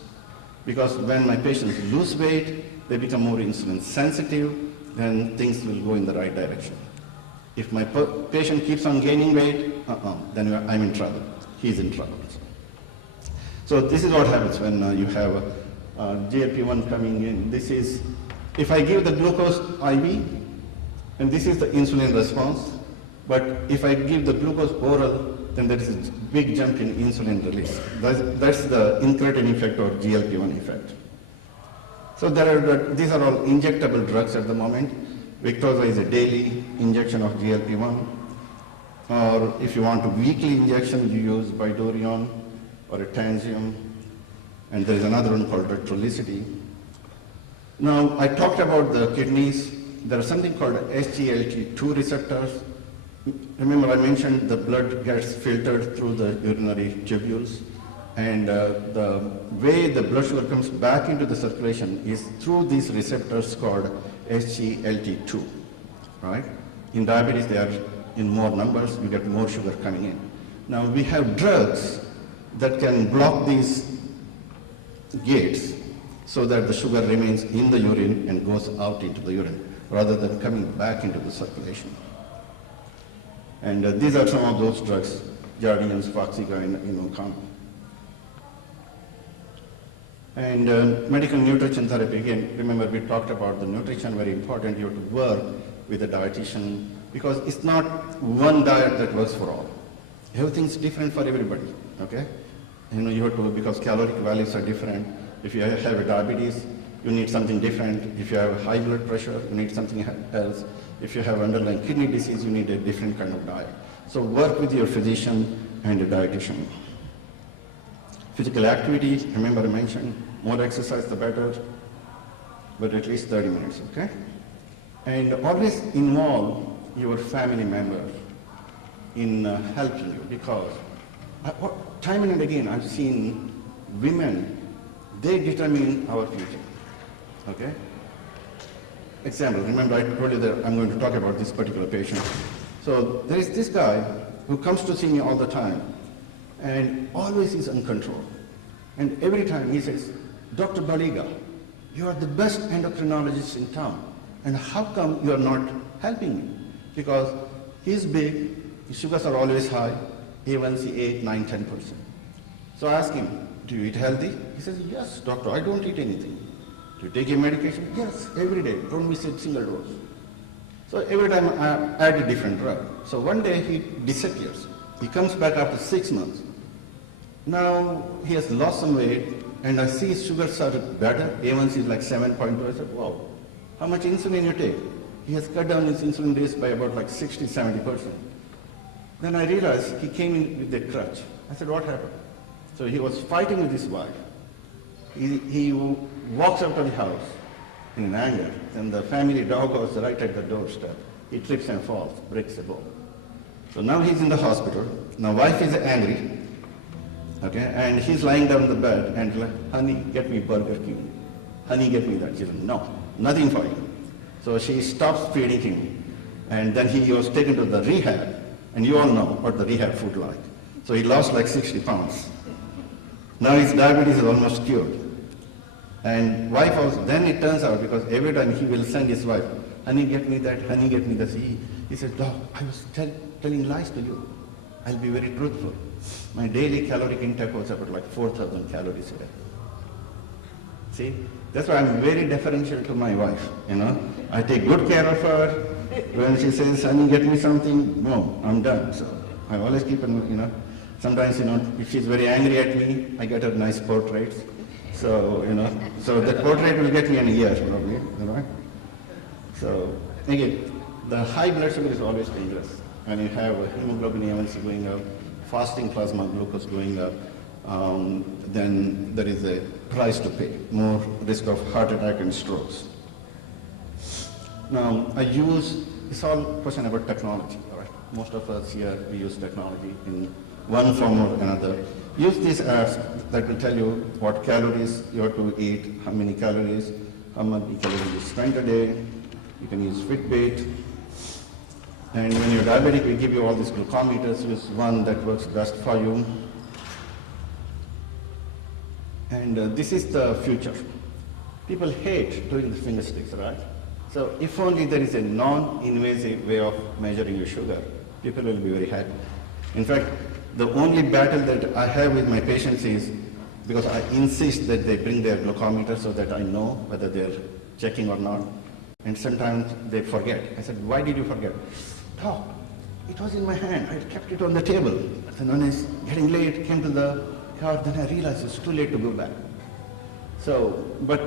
Because when my patients lose weight, they become more insulin sensitive, then things will go in the right direction. If my patient keeps on gaining weight, then I'm in trouble. He's in trouble. So this is what happens when you have GLP-1 coming in. This is, if I give the glucose IV, and this is the insulin response, but if I give the glucose oral, then there is a big jump in insulin release. That's the incretin effect or GLP-1 effect. So these are all injectable drugs at the moment. Victoza is a daily injection of GLP-1. Or if you want a weekly injection, you use Bidorion or a Tansium. And there is another one called Retrolicity. Now, I talked about the kidneys. There is something called SGLT2 receptors. Remember, I mentioned the blood gets filtered through the urinary tubules, and the way the blood sugar comes back into the circulation is through these receptors called SGLT2, right? In diabetes, they are in more numbers, you get more sugar coming in. Now, we have drugs that can block these gates so that the sugar remains in the urine and goes out into the urine, rather than coming back into the circulation. And these are some of those drugs, Jardiance, Foxiga, and Konkani. And medical nutrition therapy, again, remember we talked about the nutrition, very important. You have to work with a dietitian, because it's not one diet that works for all. Everything's different for everybody, okay? You have to, because caloric values are different. If you have a diabetes, you need something different. If you have high blood pressure, you need something else. If you have underlying kidney disease, you need a different kind of diet. So work with your physician and a dietitian. Physical activity, remember I mentioned, more exercise the better, but at least 30 minutes, okay? And always involve your family member in helping you, because time and again I've seen women, they determine our future, okay? Example, remember I told you that I'm going to talk about this particular patient. So there is this guy who comes to see me all the time, and always is uncontrolled. And every time he says, Dr. Baliga, you are the best endocrinologist in town, and how come you are not helping me? Because he's big, his sugars are always high, A1C 8, 9, 10%. So I ask him, do you eat healthy? He says, yes, doctor, I don't eat anything. Do you take your medication? Yes, every day, don't miss a single dose. So every time I add a different drug. So one day he disappears. He comes back after 6 months. Now he has lost some weight, and I see his sugars are better. A1C is like 7.2. I said, wow, how much insulin you take? He has cut down his insulin days by about like 60, 70%. Then I realized he came in with a crutch. I said, what happened? So he was fighting with his wife. He walks out of the house, in anger. Then the family dog was right at the doorstep. He trips and falls, breaks a bone. So now he's in the hospital. Now wife is angry, okay, and he's lying down in the bed and like, honey, get me Burger King. Honey, get me that. She's like, no, nothing for you. So she stops feeding him, and then he was taken to the rehab, and you all know what the rehab food like. So he lost like 60 pounds. Now his diabetes is almost cured. And wife also, then it turns out, because every time he will send his wife, honey, get me that, honey, get me this. He said, Doc, I was telling lies to you. I'll be very truthful. My daily caloric intake was about like 4,000 calories a day. See, that's why I'm very deferential to my wife, you know. I take good care of her. When she says, honey, get me something, boom, I'm done. So I always keep an, you know, sometimes, you know, if she's very angry at me, I get her nice portraits. So, you know, so that portrait will get me in a year, probably, you know. So, again, the high blood sugar is always dangerous. When you have a hemoglobin A1C going up, fasting plasma glucose going up, then there is a price to pay, more risk of heart attack and strokes. Now, it's all question about technology, all right? Most of us here, we use technology in one form or another. Use these apps that will tell you what calories you have to eat, how many calories, how many calories you spend a day. You can use Fitbit. And when you're diabetic, we give you all these glucometers. Use one that works best for you. And this is the future. People hate doing the finger sticks, right? So if only there is a non-invasive way of measuring your sugar, people will be very happy. In fact, the only battle that I have with my patients is because I insist that they bring their glucometer so that I know whether they're checking or not. And sometimes they forget. I said, why did you forget? Doc, it was in my hand. I kept it on the table. And when it's getting late, came to the car, then I realized it's too late to go back. So, but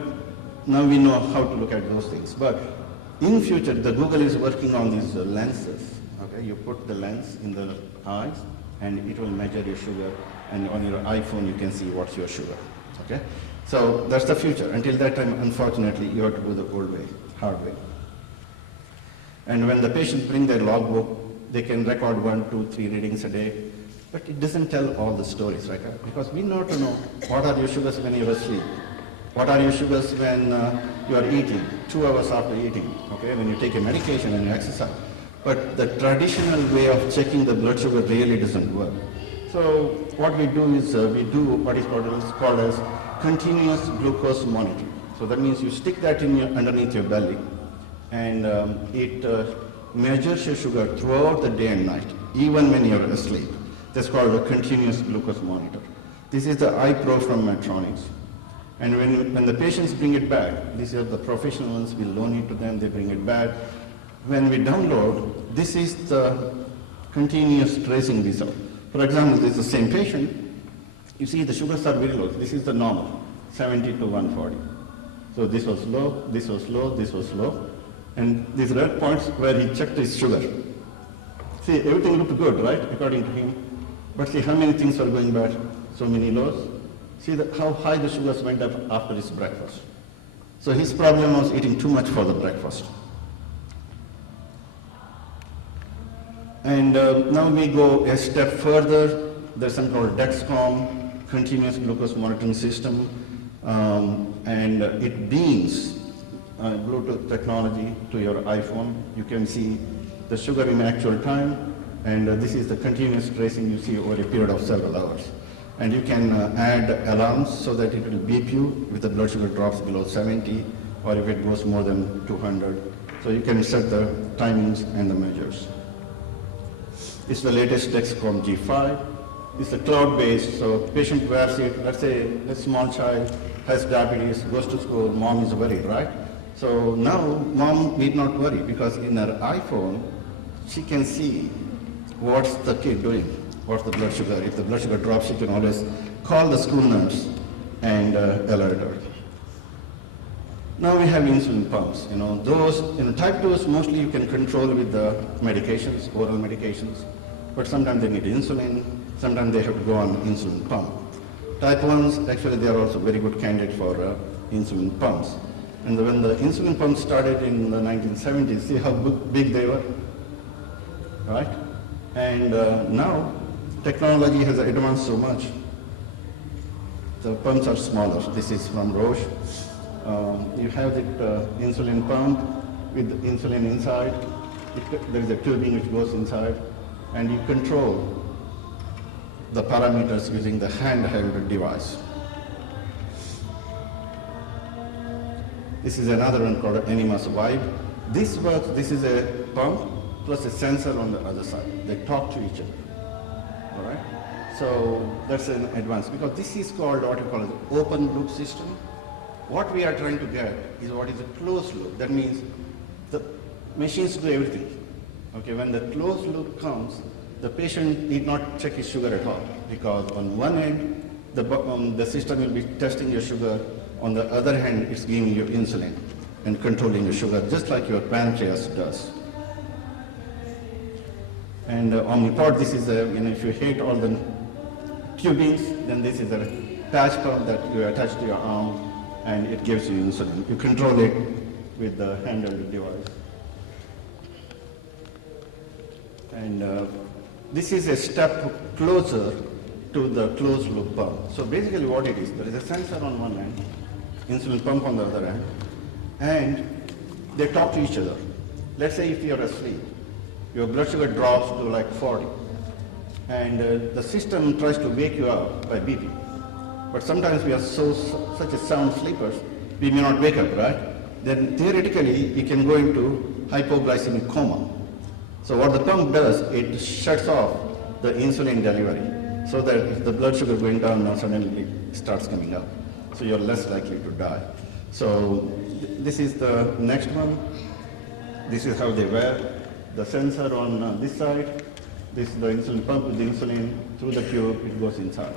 now we know how to look at those things. But in future, the Google is working on these lenses. Okay, you put the lens in the eyes, and it will measure your sugar, and on your iPhone you can see what's your sugar, okay? So that's the future. Until that time, unfortunately, you have to do the old way, hard way. And when the patients bring their logbook, they can record 1, 2, 3 readings a day, but it doesn't tell all the stories, right? Because we know to know what are your sugars when you're asleep, what are your sugars when you are eating, 2 hours after eating, okay? When you take a medication and you exercise. But the traditional way of checking the blood sugar really doesn't work. So what we do is we do what is called as continuous glucose monitoring. So that means you stick that in underneath your belly, and it measures your sugar throughout the day and night, even when you're asleep. That's called a continuous glucose monitor. This is the iPro from Medtronic. And when the patients bring it back, these are the professional ones, we loan it to them, they bring it back. When we download, this is the continuous tracing result. For example, this is the same patient. You see the sugars are very low. This is the normal, 70 to 140. So this was low, this was low, this was low. And these red points where he checked his sugar. See, everything looked good, right, according to him. But see how many things were going bad, so many lows. See how high the sugars went up after his breakfast. So his problem was eating too much for the breakfast. And now we go a step further. There's something called Dexcom, continuous glucose monitoring system, and it beams Bluetooth technology to your iPhone. You can see the sugar in actual time, and this is the continuous tracing you see over a period of several hours. And you can add alarms so that it will beep you if the blood sugar drops below 70 or if it goes more than 200. So you can set the timings and the measures. It's the latest Dexcom G5. It's a cloud-based, so patient wears it. Let's say a small child has diabetes, goes to school, mom is worried, right? So now mom need not worry because in her iPhone, she can see what's the kid doing, what's the blood sugar. If the blood sugar drops, she can always call the school nurse and alert her. Now we have insulin pumps. Those type 2s mostly you can control with the medications, oral medications, but sometimes they need insulin, sometimes they have to go on insulin pump. Type 1s, actually they are also very good candidate for insulin pumps. And when the insulin pumps started in the 1970s, see how big they were, right? And now technology has advanced so much. The pumps are smaller. This is from Roche. You have the insulin pump with insulin inside. There is a tubing which goes inside, and you control the parameters using the handheld device. This is another one called Animas Vibe. This works, this is a pump plus a sensor on the other side. They talk to each other, all right? So that's an advance, because this is called what you call an open loop system. What we are trying to get is what is a closed loop. That means the machines do everything. Okay, when the closed loop comes, the patient need not check his sugar at all, because on one end, the system will be testing your sugar. On the other hand, it's giving you insulin and controlling your sugar, just like your pancreas does. And Omnipod, this is a, if you hate all the tubings, then this is a patch pump that you attach to your arm, and it gives you insulin. You control it with the handheld device. And this is a step closer to the closed loop pump. So basically what it is, there is a sensor on one end, insulin pump on the other end, and they talk to each other. Let's say if you're asleep, your blood sugar drops to like 40, and the system tries to wake you up by beeping. But sometimes we are such a sound sleepers, we may not wake up, right? Then theoretically, we can go into hypoglycemic coma. So what the pump does, it shuts off the insulin delivery, so that if the blood sugar going down, now suddenly it starts coming up. So you're less likely to die. So this is the next one. This is how they wear. The sensor on this side, this is the insulin pump with the insulin through the tube, it goes inside.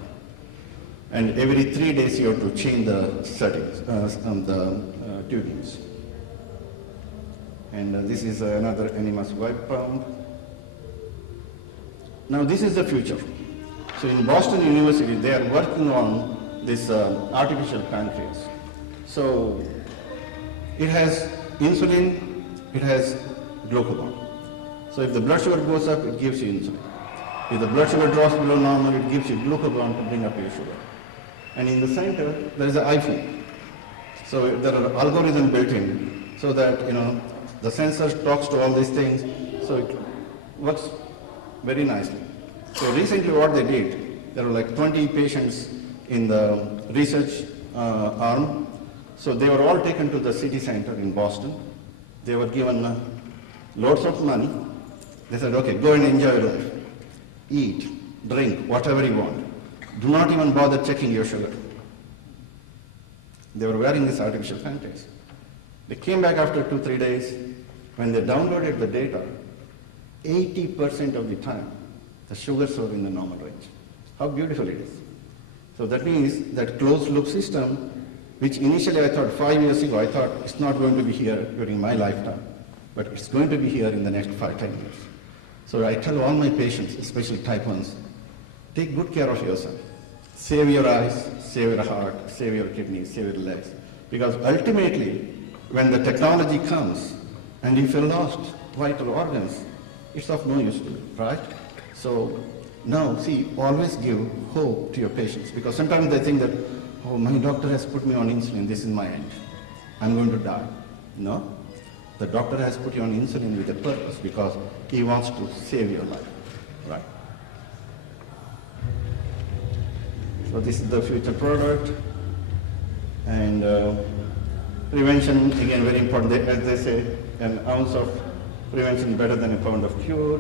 And every 3 days you have to change the settings on the tubings. And this is another Animas Vibe pump. Now this is the future. So in Boston University, they are working on this artificial pancreas. So it has insulin, it has glucagon. So if the blood sugar goes up, it gives you insulin. If the blood sugar drops below normal, it gives you glucagon to bring up your sugar. And in the center, there is an iPhone. So there are algorithms built in, so that the sensor talks to all these things, so it works very nicely. So recently what they did, there were like 20 patients in the research arm. So they were all taken to the city center in Boston. They were given loads of money. They said, okay, go and enjoy your life. Eat, drink, whatever you want. Do not even bother checking your sugar. They were wearing this artificial pancreas. They came back after 2-3 days. When they downloaded the data, 80% of the time, the sugars were in the normal range. How beautiful it is. So that means that closed loop system, which initially I thought 5 years ago, I thought it's not going to be here during my lifetime, but it's going to be here in the next 5-10 years. So I tell all my patients, especially type 1s, take good care of yourself. Save your eyes, save your heart, save your kidneys, save your legs. Because ultimately, when the technology comes and if you lost vital organs, it's of no use to you, right? So now, see, always give hope to your patients, because sometimes they think that, oh, my doctor has put me on insulin, this is my end. I'm going to die. No, the doctor has put you on insulin with a purpose, because he wants to save your life, right? So this is the future product. And prevention, again, very important. As they say, an ounce of prevention better than a pound of cure.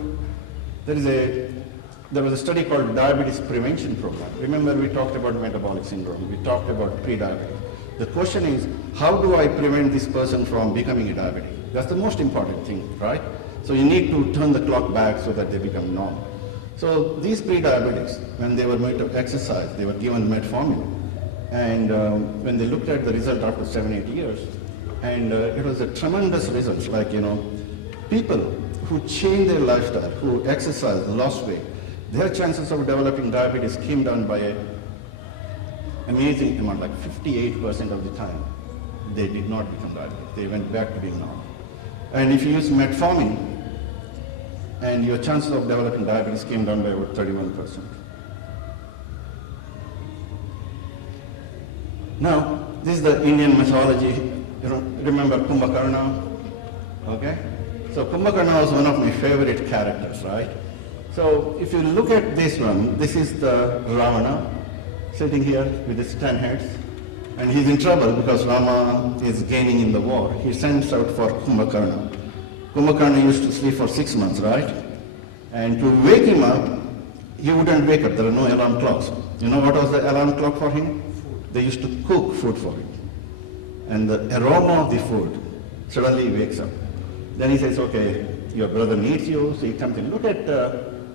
There was a study called Diabetes Prevention Program. Remember, we talked about metabolic syndrome. We talked about pre-diabetes. The question is, how do I prevent this person from becoming a diabetic? That's the most important thing, right? So you need to turn the clock back so that they become normal. So these pre-diabetics, when they were made to exercise, they were given metformin. And when they looked at the result after 7-8 years, and it was a tremendous result. Like, people who changed their lifestyle, who exercised, lost weight, their chances of developing diabetes came down by an amazing amount, like 58% of the time. they did not become diabetic. They went back to being normal. And if you use metformin, and your chances of developing diabetes came down by about 31%. Now, this is the Indian mythology. You know, remember Kumbhakarna? Okay? So Kumbhakarna was one of my favorite characters, right? So if you look at this one, this is the Ravana sitting here with his 10 heads. And he's in trouble because Rama is gaining in the war. He sends out for Kumbhakarna. Kumbhakarna used to sleep for 6 months, right? And to wake him up, he wouldn't wake up. There are no alarm clocks. You know what was the alarm clock for him? They used to cook food for him. And the aroma of the food, suddenly he wakes up. Then he says, okay, your brother needs you. So he comes in. Look at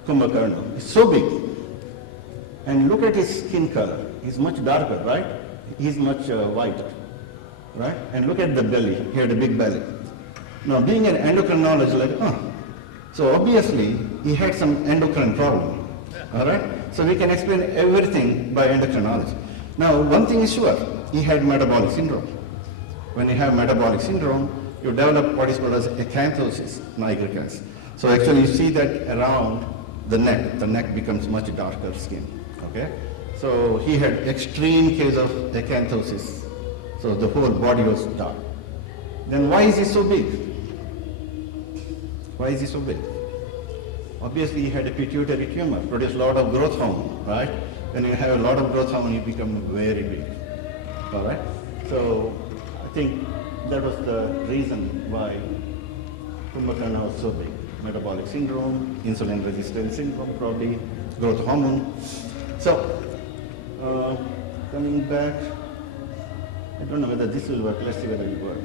Kumbhakarna. He's so big. And look at his skin color. He's much darker, right? He's much whiter, right? And look at the belly. He had a big belly. Now, being an endocrinologist, like, so obviously he had some endocrine problem, all right? So we can explain everything by endocrinology. Now, one thing is sure, he had metabolic syndrome. When you have metabolic syndrome, you develop what is called as acanthosis nigricans. So actually you see that around the neck becomes much darker skin, okay? So he had extreme case of acanthosis. So the whole body was dark. Then why is he so big? Why is he so big? Obviously he had a pituitary tumor, produced a lot of growth hormone, right? When you have a lot of growth hormone, you become very big, all right? So I think that was the reason why Kumbhakarna was so big. Metabolic syndrome, insulin resistance syndrome, probably growth hormone. So coming back, I don't know whether this will work. Let's see whether it will work.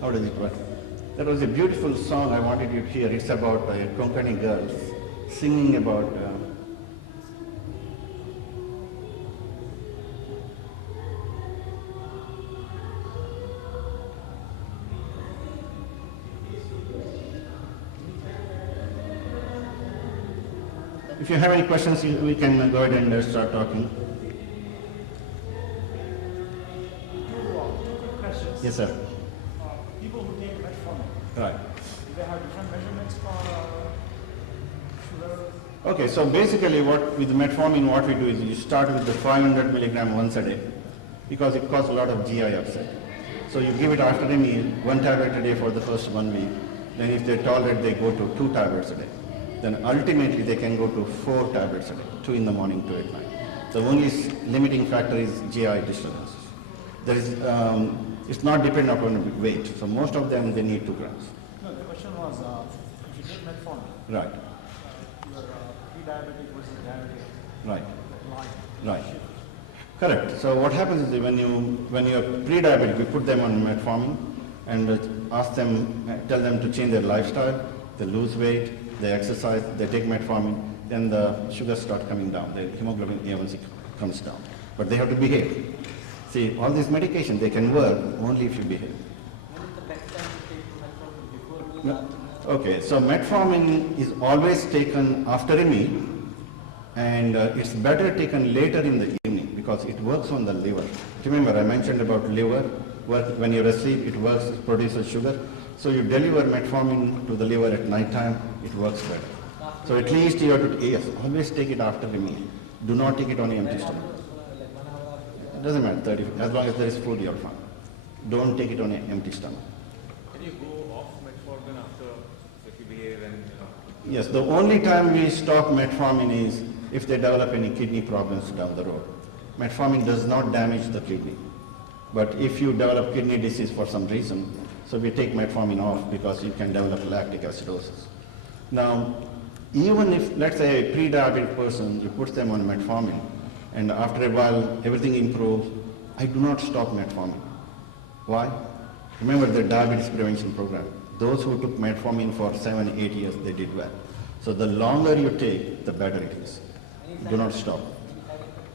How does it work? That was a beautiful song I wanted you to hear. It's about Konkani girls singing about If you have any questions, we can go ahead and start talking. Questions? Yes, sir. People who take metformin, Right. do they have different measurements for sugar? Okay, so basically with metformin, what we do is you start with the 500 milligram once a day because it causes a lot of GI upset. So you give it after a meal, 1 tablet a day for the first 1 week. Then if they tolerate, they go to 2 tablets a day. Then ultimately they can go to 4 tablets a day, 2 in the morning, 2 at night. The only limiting factor is GI disturbance. There is, it's not dependent upon weight. So most of them, they need 2 grams. No, the question was, if you take metformin, Right, your pre-diabetic versus diabetic right, line. right. Correct. So what happens is that when you're pre-diabetic, we put them on metformin and tell them to change their lifestyle, they lose weight, they exercise, they take metformin, then the sugars start coming down, the hemoglobin A1C comes down. But they have to behave. See, all these medications, they can work only if you behave. When is the best time to take metformin, before meal or Okay, so metformin is always taken after a meal, and it's better taken later in the evening because it works on the liver. Remember, I mentioned about liver, when you're asleep, it works, it produces sugar. So you deliver metformin to the liver at night time, it works better. So at least you have to, yes, always take it after the meal. Do not take it on empty stomach. like 1 hour after? It doesn't matter, 30, as long as there is food, you're fine. Don't take it on an empty stomach. Can you go off metformin after if you behave and Yes, the only time we stop metformin is if they develop any kidney problems down the road. Metformin does not damage the kidney. But if you develop kidney disease for some reason, so we take metformin off because you can develop lactic acidosis. Now, even if, let's say, a pre-diabetic person, you put them on metformin, and after a while everything improves, I do not stop metformin. Why? Remember the diabetes prevention program. Those who took metformin for 7, 8 years, they did well. So the longer you take, the better it is. Do not stop.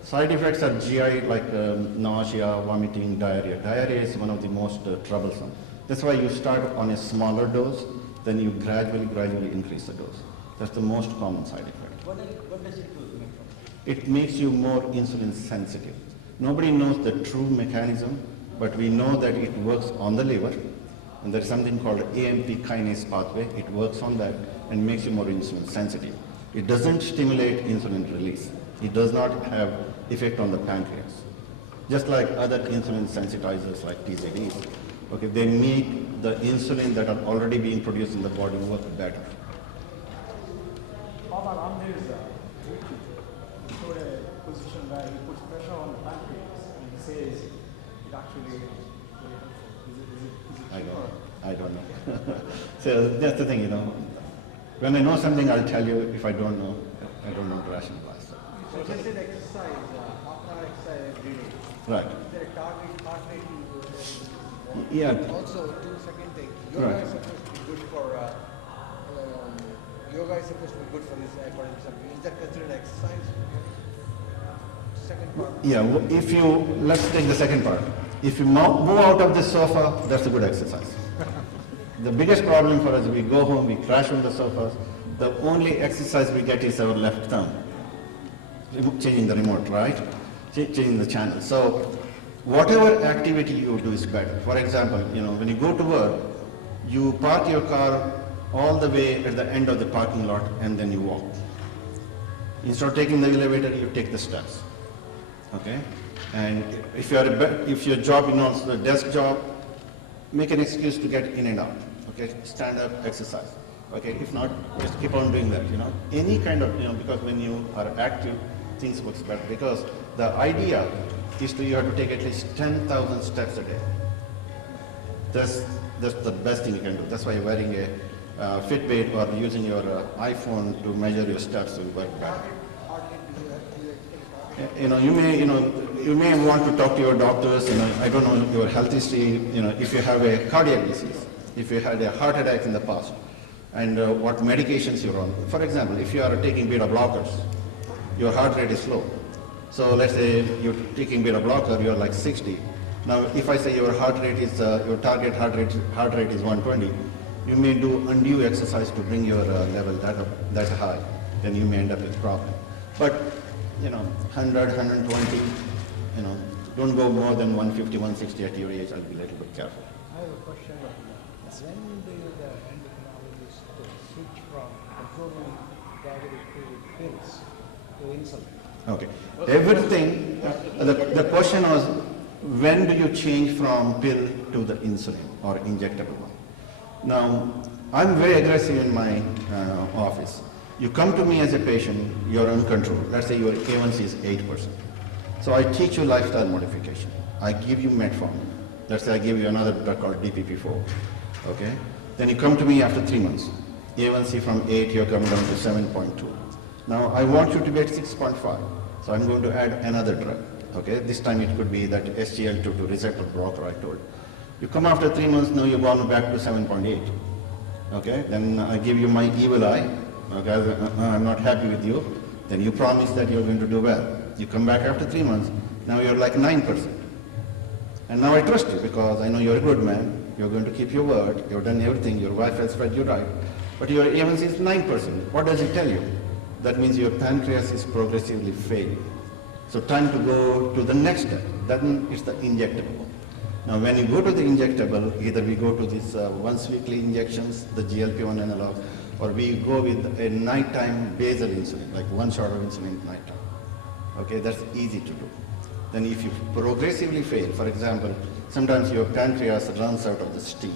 Side effects are GI, like nausea, vomiting, diarrhea. Diarrhea is one of the most troublesome. That's why you start on a smaller dose then you gradually increase the dose. That's the most common side effect. What does it do, metformin? It makes you more insulin sensitive. Nobody knows the true mechanism, but we know that it works on the liver, and there is something called AMP kinase pathway. It works on that and makes you more insulin sensitive. It doesn't stimulate insulin release. It does not have effect on the pancreas. Just like other insulin sensitizers like TZDs, okay, they make the insulin that are already being produced in the body work better. How about on his YouTube? He showed a position where he puts pressure on the pancreas and he says it actually is very helpful. Is it true? I don't know. So that's the thing, you know. When I know something, I'll tell you. If I don't know, I don't know the rationalize. So just an exercise, half-hour exercise every day. Right. Is there a target heart rate you go there? Yeah. Also, second thing, yoga Right. is supposed to be good for, yoga is supposed to be good for this, according to something. Is that considered exercise? Second part. Yeah, if you, let's take the second part. If you move out of the sofa, that's a good exercise. The biggest problem for us, we go home, we crash on the sofas, the only exercise we get is our left thumb. Changing the remote, right? Changing the channel. So whatever activity you do is better. For example, you know, when you go to work, you park your car all the way at the end of the parking lot and then you walk. Instead of taking the elevator, you take the steps. Okay? And if your job involves the desk job, make an excuse to get in and out. Okay? Stand up, exercise. Okay? If not, just keep on doing that, you know. Any kind of, you know, because when you are active, things works better. Because the idea is you have to take at least 10,000 steps a day. That's the best thing you can do. That's why you're wearing a Fitbit or using your iPhone to measure your steps will work better. You may want to talk to your doctors. You know, I don't know your health history. You know, if you have a cardiac disease, if you had a heart attack in the past, and what medications you're on. For example, if you are taking beta blockers, your heart rate is low. So let's say you're taking beta blocker, you're like 60. Now, if I say your heart rate is your target heart rate is 120, you may do undue exercise to bring your level that high. Then you may end up with a problem. But you know, 100, 120, you know, don't go more than 150, 160 at your age. I'll be a little bit careful. I have a question. When will the endocrinologist switch from controlling diabetic pills to insulin? Okay. Everything, the question was, when do you change from pill to the insulin or injectable one? Now, I'm very aggressive in my office. You come to me as a patient, you're uncontrolled. Let's say your A1C is 8%. So I teach you lifestyle modification. I give you metformin. Let's say I give you another drug called DPP4. Okay? Then you come to me after 3 months. A1C from 8, you're coming down to 7.2. Now I want you to be at 6.5. So I'm going to add another drug. Okay? This time it could be that SGLT2 receptor blocker I told. You come after 3 months, now you're gone back to 7.8. Okay? Then I give you my evil eye. Okay, I'm not happy with you. Then you promise that you're going to do well. You come back after 3 months, now you're like 9%. And now I trust you because I know you're a good man. You're going to keep your word. You've done everything. Your wife has fed you right. But your A1C is 9%. What does it tell you? That means your pancreas is progressively failing. So time to go to the next step. That means it's the injectable. Now when you go to the injectable, either we go to these once weekly injections, the GLP-1 analog, or we go with a nighttime basal insulin, like 1 shot of insulin at nighttime. Okay, that's easy to do. Then if you progressively fail, for example, sometimes your pancreas runs out of the steam.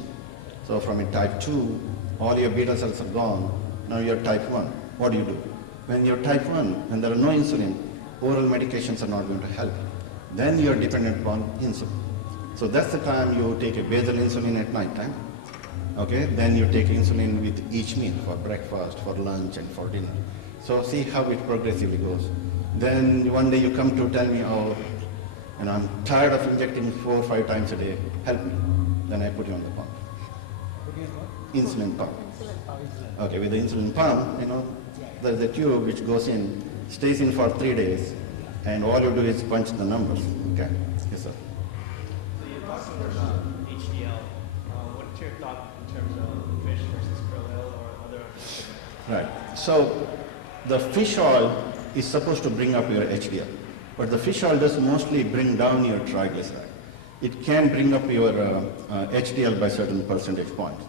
So from a type 2, all your beta cells are gone, now you're type 1. What do? When you're type 1 and there are no insulin, oral medications are not going to help. Then you're dependent upon insulin. So that's the time you take a basal insulin at nighttime. Okay, then you take insulin with each meal, for breakfast, for lunch, and for dinner. So see how it progressively goes. Then one day you come to tell me, oh, and I'm tired of injecting 4 or 5 times a day, help me. Then I put you on the pump. Insulin pump. Okay, with the insulin pump, you know, there's a tube which goes in, stays in for 3 days, and all you do is punch the numbers. Okay? Yes, sir. So you're talking about HDL. What's your thought in terms of fish versus krill? Right. So the fish oil is supposed to bring up your HDL, but the fish oil does mostly bring down your triglyceride. It can bring up your HDL by certain percentage points.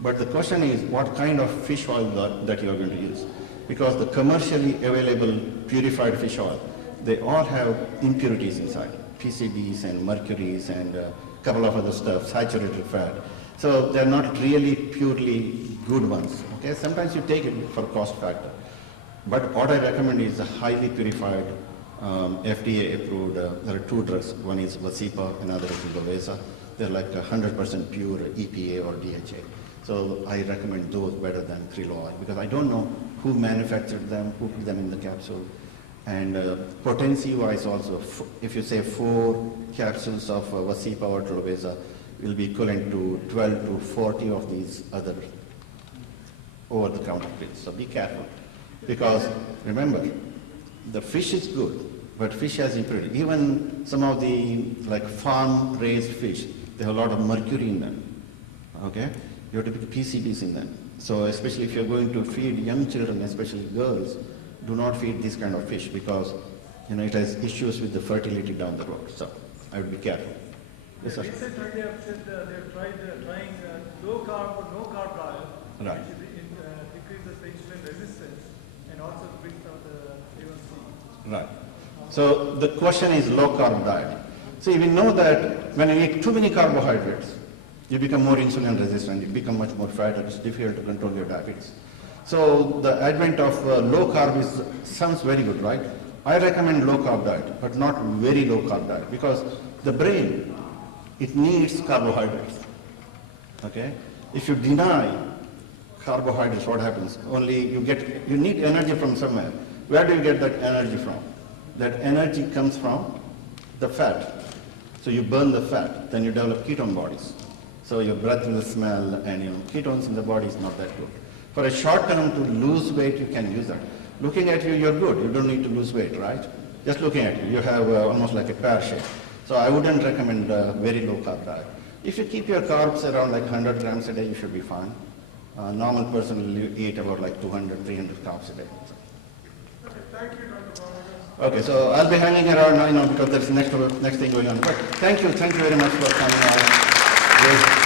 But the question is what kind of fish oil that you are going to use. Because the commercially available purified fish oil, they all have impurities inside, PCBs and mercuries and a couple of other stuff, saturated fat. So they're not really purely good ones. Okay, sometimes you take it for cost factor. But what I recommend is a highly purified, FDA approved, there are two drugs. One is Vasipa, another is Lovesa. They're like 100% pure EPA or DHA. So I recommend those better than krill oil because I don't know who manufactured them, who put them in the capsule. And potency wise also, if you say 4 capsules of Vasipa or Lovesa will be equivalent to 12 to 40 of these other over-the-counter pills. So be careful. Because remember, the fish is good, but fish has impurity. Even some of the like farm-raised fish, they have a lot of mercury in them. Okay, you have to put PCBs in them. So especially if you're going to feed young children, especially girls, do not feed this kind of fish because it has issues with the fertility down the road. So I would be careful. Yes, sir. Recently they have said they've trying low carb or no carb diet, Right. which decreases the insulin resistance and also brings down the A1C. Right. So the question is low carb diet. See, we know that when you eat too many carbohydrates, you become more insulin resistant, you become much more fat, and it's difficult to control your diabetes. So the advent of low carb sounds very good, right? I recommend low carb diet, but not very low carb diet because the brain, it needs carbohydrates. Okay? If you deny carbohydrates, what happens? Only you need energy from somewhere. Where do you get that energy from? That energy comes from the fat. So you burn the fat, then you develop ketone bodies. So your breath will smell and ketones in the body is not that good. For a short term to lose weight, you can use that. Looking at you, you're good. You don't need to lose weight, right? Just looking at you, you have almost like a pear shape. So I wouldn't recommend a very low carb diet. If you keep your carbs around like 100 grams a day, you should be fine. A normal person will eat about like 200, 300 carbs a day. Okay, thank you, Dr. Baliga. Okay, so I'll be hanging around now, because there's next thing going on. But thank you very much for coming out.